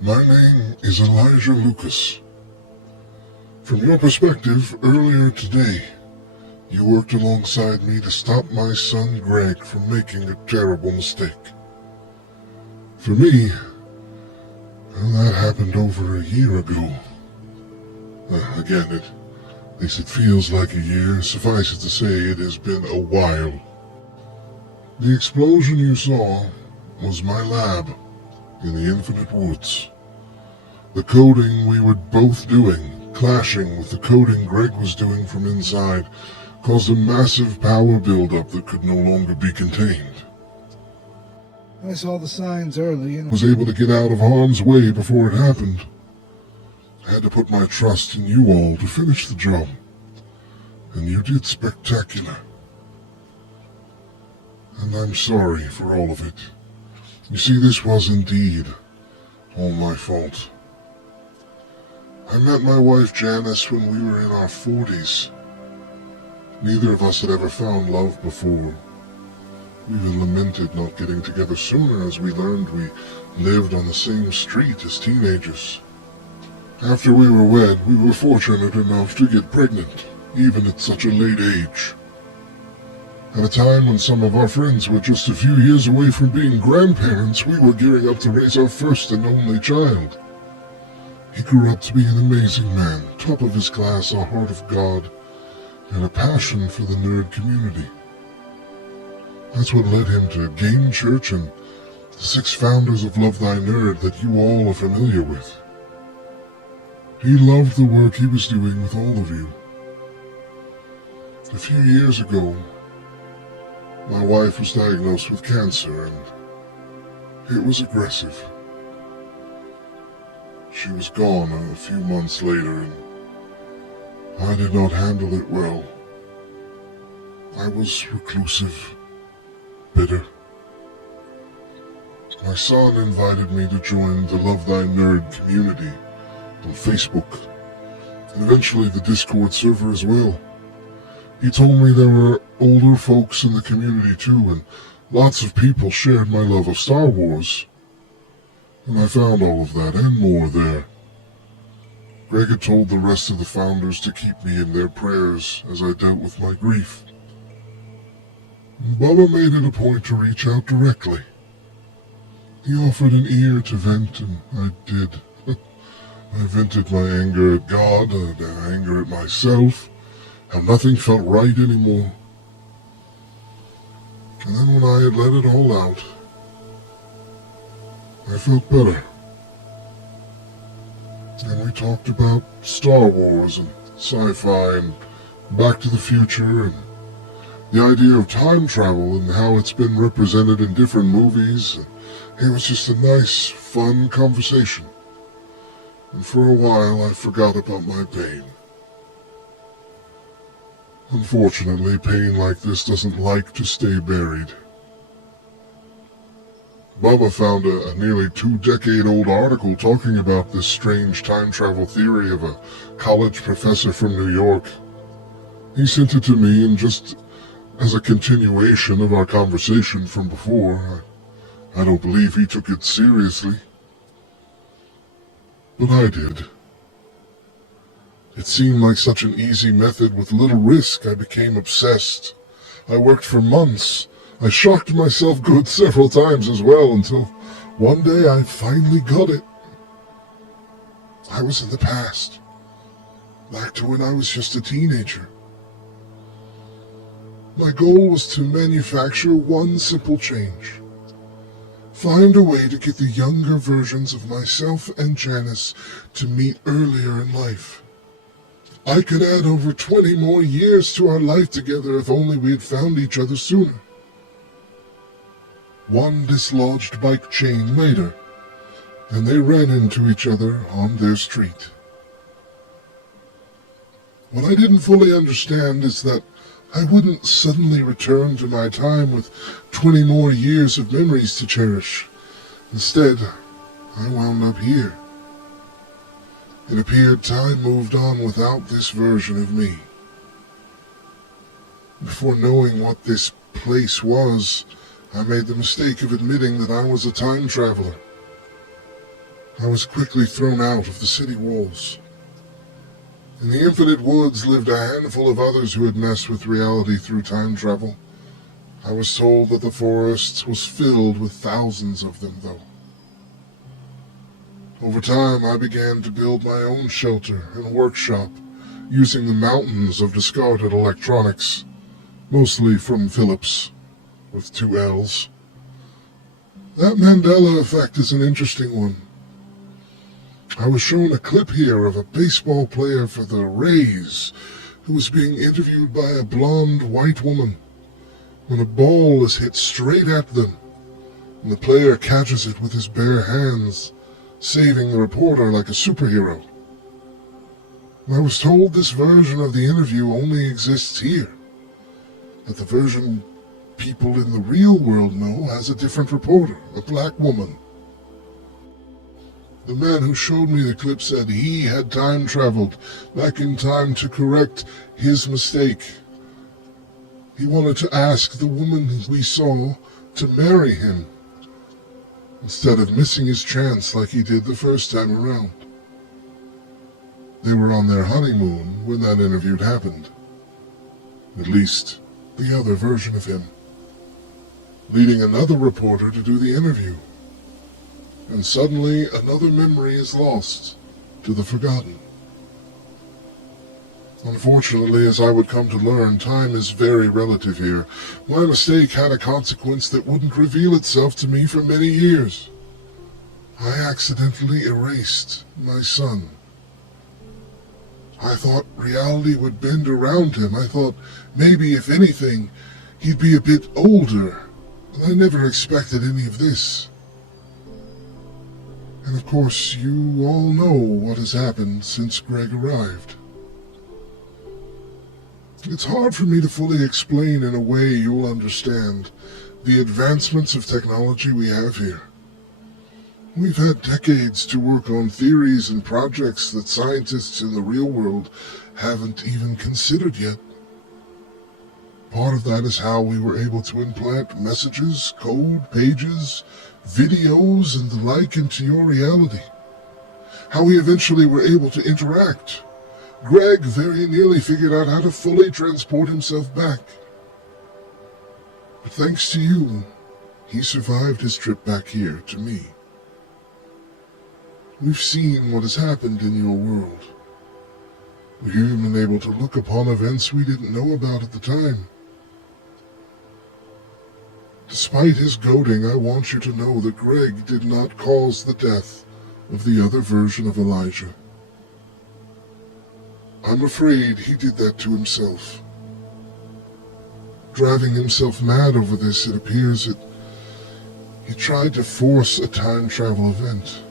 My name is Elijah Loukas. From your perspective, earlier today, you worked alongside me to stop my son Greg from making a terrible mistake. For me, well, that happened over a year ago. Again, at least it feels like a year. Suffice it to say, it has been a while. The explosion you saw was my lab in the Infinite Woods. The coding we were both doing, clashing with the coding Greg was doing from inside, caused a massive power buildup that could no longer be contained. I saw the signs early and was able to get out of harm's way before it happened. I had to put my trust in you all to finish the job, and you did spectacular. And I'm sorry for all of it. You see, this was indeed all my fault. I met my wife Janice when we were in our 40s. Neither of us had ever found love before. We even lamented not getting together sooner as we learned we lived on the same street as teenagers. After we were wed, we were fortunate enough to get pregnant, even at such a late age. At a time when some of our friends were just a few years away from being grandparents, we were gearing up to raise our first and only child. He grew up to be an amazing man, top of his class, a heart of God, and a passion for the nerd community. That's what led him to Game Church and the 6 founders of Love Thy Nerd that you all are familiar with. He loved the work he was doing with all of you. A few years ago, my wife was diagnosed with cancer, and it was aggressive. She was gone a few months later, and I did not handle it well. I was reclusive, bitter. My son invited me to join the Love Thy Nerd community on Facebook, and eventually the Discord server as well. He told me there were older folks in the community too, and lots of people shared my love of Star Wars. And I found all of that and more there. Greg had told the rest of the founders to keep me in their prayers as I dealt with my grief. Bubba made it a point to reach out directly. He offered an ear to vent, and I did. I vented my anger at God and anger at myself, how nothing felt right anymore. And then when I had let it all out, I felt better. And we talked about Star Wars and sci-fi and Back to the Future and the idea of time travel and how it's been represented in different movies. It was just a nice, fun conversation. And for a while I forgot about my pain. Unfortunately, pain like this doesn't like to stay buried. Bubba found a nearly 2-decade-old article talking about this strange time travel theory of a college professor from New York. He sent it to me, and just as a continuation of our conversation from before, I don't believe he took it seriously. But I did. It seemed like such an easy method with little risk. I became obsessed. I worked for months. I shocked myself good several times as well, until one day I finally got it. I was in the past, back to when I was just a teenager. My goal was to manufacture one simple change. Find a way to get the younger versions of myself and Janice to meet earlier in life. I could add over 20 more years to our life together if only we had found each other sooner. One dislodged bike chain later, and they ran into each other on their street. What I didn't fully understand is that I wouldn't suddenly return to my time with 20 more years of memories to cherish. Instead, I wound up here. It appeared time moved on without this version of me. Before knowing what this place was, I made the mistake of admitting that I was a time traveler. I was quickly thrown out of the city walls. In the Infinite Woods lived a handful of others who had messed with reality through time travel. I was told that the forest was filled with thousands of them, though. Over time, I began to build my own shelter and workshop, using the mountains of discarded electronics, mostly from Philips, with 2 L's. That Mandela effect is an interesting one. I was shown a clip here of a baseball player for the Rays who was being interviewed by a blonde white woman when a ball is hit straight at them, and the player catches it with his bare hands, saving the reporter like a superhero. I was told this version of the interview only exists here, that the version people in the real world know has a different reporter, a black woman. The man who showed me the clip said he had time traveled back in time to correct his mistake. He wanted to ask the woman we saw to marry him, instead of missing his chance like he did the first time around. They were on their honeymoon when that interview happened. At least, the other version of him, leading another reporter to do the interview. And suddenly another memory is lost to the forgotten. Unfortunately, as I would come to learn, time is very relative here. My mistake had a consequence that wouldn't reveal itself to me for many years. I accidentally erased my son. I thought reality would bend around him. I thought maybe, if anything, he'd be a bit older. But I never expected any of this. And of course, you all know what has happened since Greg arrived. It's hard for me to fully explain in a way you'll understand the advancements of technology we have here. We've had decades to work on theories and projects that scientists in the real world haven't even considered yet. Part of that is how we were able to implant messages, code, pages, videos, and the like into your reality. How we eventually were able to interact. Greg very nearly figured out how to fully transport himself back. But thanks to you, he survived his trip back here to me. We've seen what has happened in your world. We've even been able to look upon events we didn't know about at the time. Despite his goading, I want you to know that Greg did not cause the death of the other version of Elijah. I'm afraid he did that to himself. Driving himself mad over this, it appears that he tried to force a time travel event.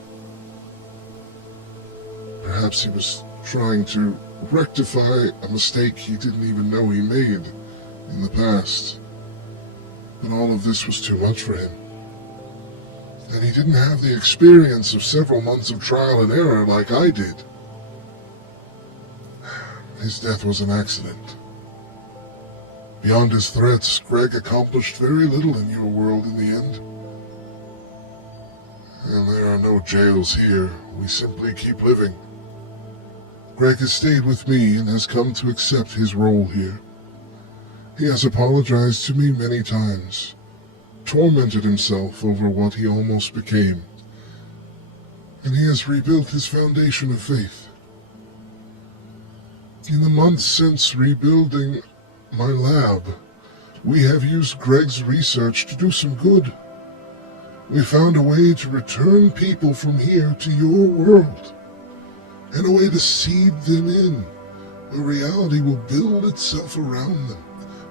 Perhaps he was trying to rectify a mistake he didn't even know he made in the past. But all of this was too much for him. And he didn't have the experience of several months of trial and error like I did. His death was an accident. Beyond his threats, Greg accomplished very little in your world in the end. And there are no jails here. We simply keep living. Greg has stayed with me and has come to accept his role here. He has apologized to me many times, tormented himself over what he almost became, and he has rebuilt his foundation of faith. In the months since rebuilding my lab, we have used Greg's research to do some good. We found a way to return people from here to your world, and a way to seed them in, where reality will build itself around them,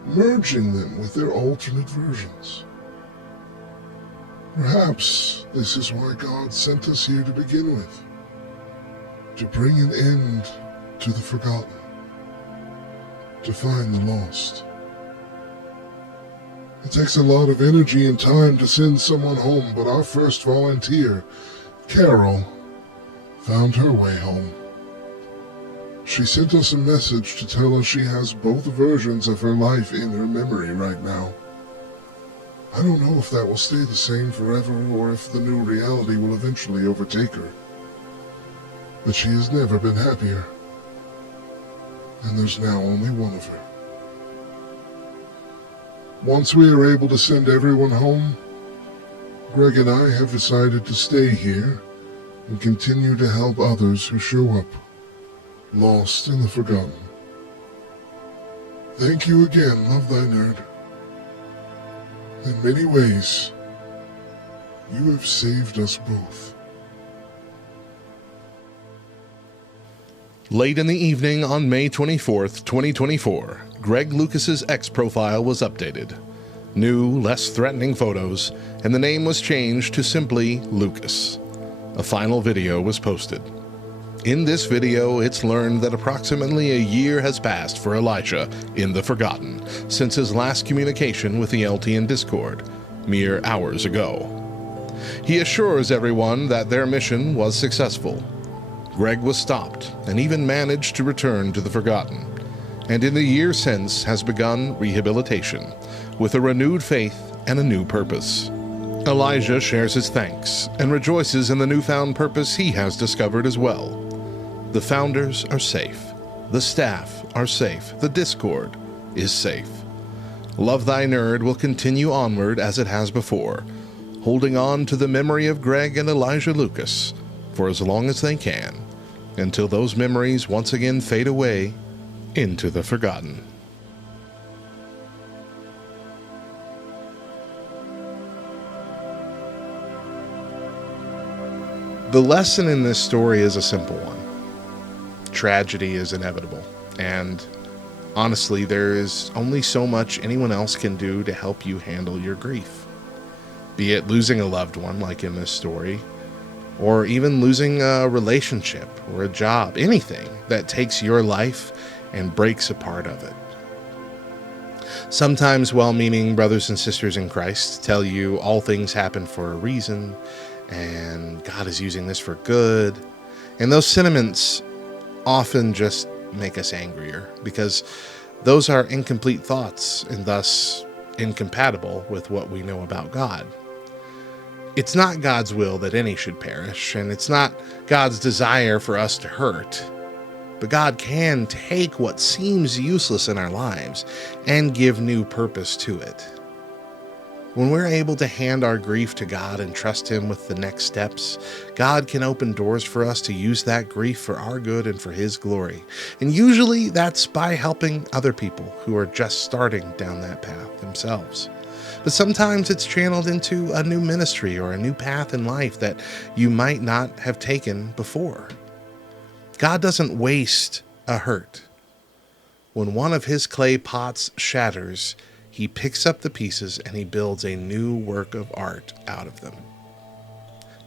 merging them with their alternate versions. Perhaps this is why God sent us here to begin with, to bring an end to the forgotten, to find the lost. It takes a lot of energy and time to send someone home, but our first volunteer, Carol, found her way home. She sent us a message to tell us she has both versions of her life in her memory right now. I don't know if that will stay the same forever or if the new reality will eventually overtake her. But she has never been happier. And there's now only one of her. Once we are able to send everyone home, Greg and I have decided to stay here and continue to help others who show up, lost in the forgotten. Thank you again, Love Thy Nerd. In many ways, you have saved us both. Late in the evening on May 24th, 2024, Greg Loukas' X profile was updated. New, less threatening photos, and the name was changed to simply Loukas. A final video was posted. In this video, it's learned that approximately a year has passed for Elijah in the Forgotten since his last communication with the LTN Discord, mere hours ago. He assures everyone that their mission was successful. Greg was stopped and even managed to return to the Forgotten, and in the year since has begun rehabilitation with a renewed faith and a new purpose. Elijah shares his thanks and rejoices in the newfound purpose he has discovered as well. The founders are safe. The staff are safe. The Discord is safe. Love Thy Nerd will continue onward as it has before, holding on to the memory of Greg and Elijah Loukas for as long as they can, until those memories once again fade away into the forgotten. The lesson in this story is a simple one. Tragedy is inevitable, and honestly, there is only so much anyone else can do to help you handle your grief. Be it losing a loved one, like in this story, or even losing a relationship or a job, anything that takes your life and breaks a part of it. Sometimes well-meaning brothers and sisters in Christ tell you all things happen for a reason, and God is using this for good, and those sentiments often just make us angrier, because those are incomplete thoughts and thus incompatible with what we know about God. It's not God's will that any should perish, and it's not God's desire for us to hurt. But God can take what seems useless in our lives and give new purpose to it. When we're able to hand our grief to God and trust Him with the next steps, God can open doors for us to use that grief for our good and for His glory. And usually that's by helping other people who are just starting down that path themselves. But sometimes it's channeled into a new ministry or a new path in life that you might not have taken before. God doesn't waste a hurt. When one of His clay pots shatters, He picks up the pieces and He builds a new work of art out of them.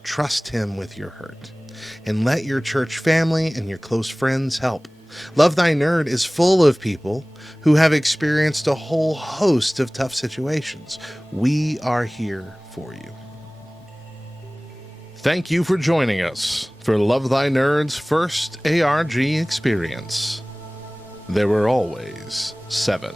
Trust Him with your hurt, and let your church family and your close friends help. Love Thy Nerd is full of people who have experienced a whole host of tough situations. We are here for you. Thank you for joining us for Love Thy Nerd's first ARG experience. There were always 7.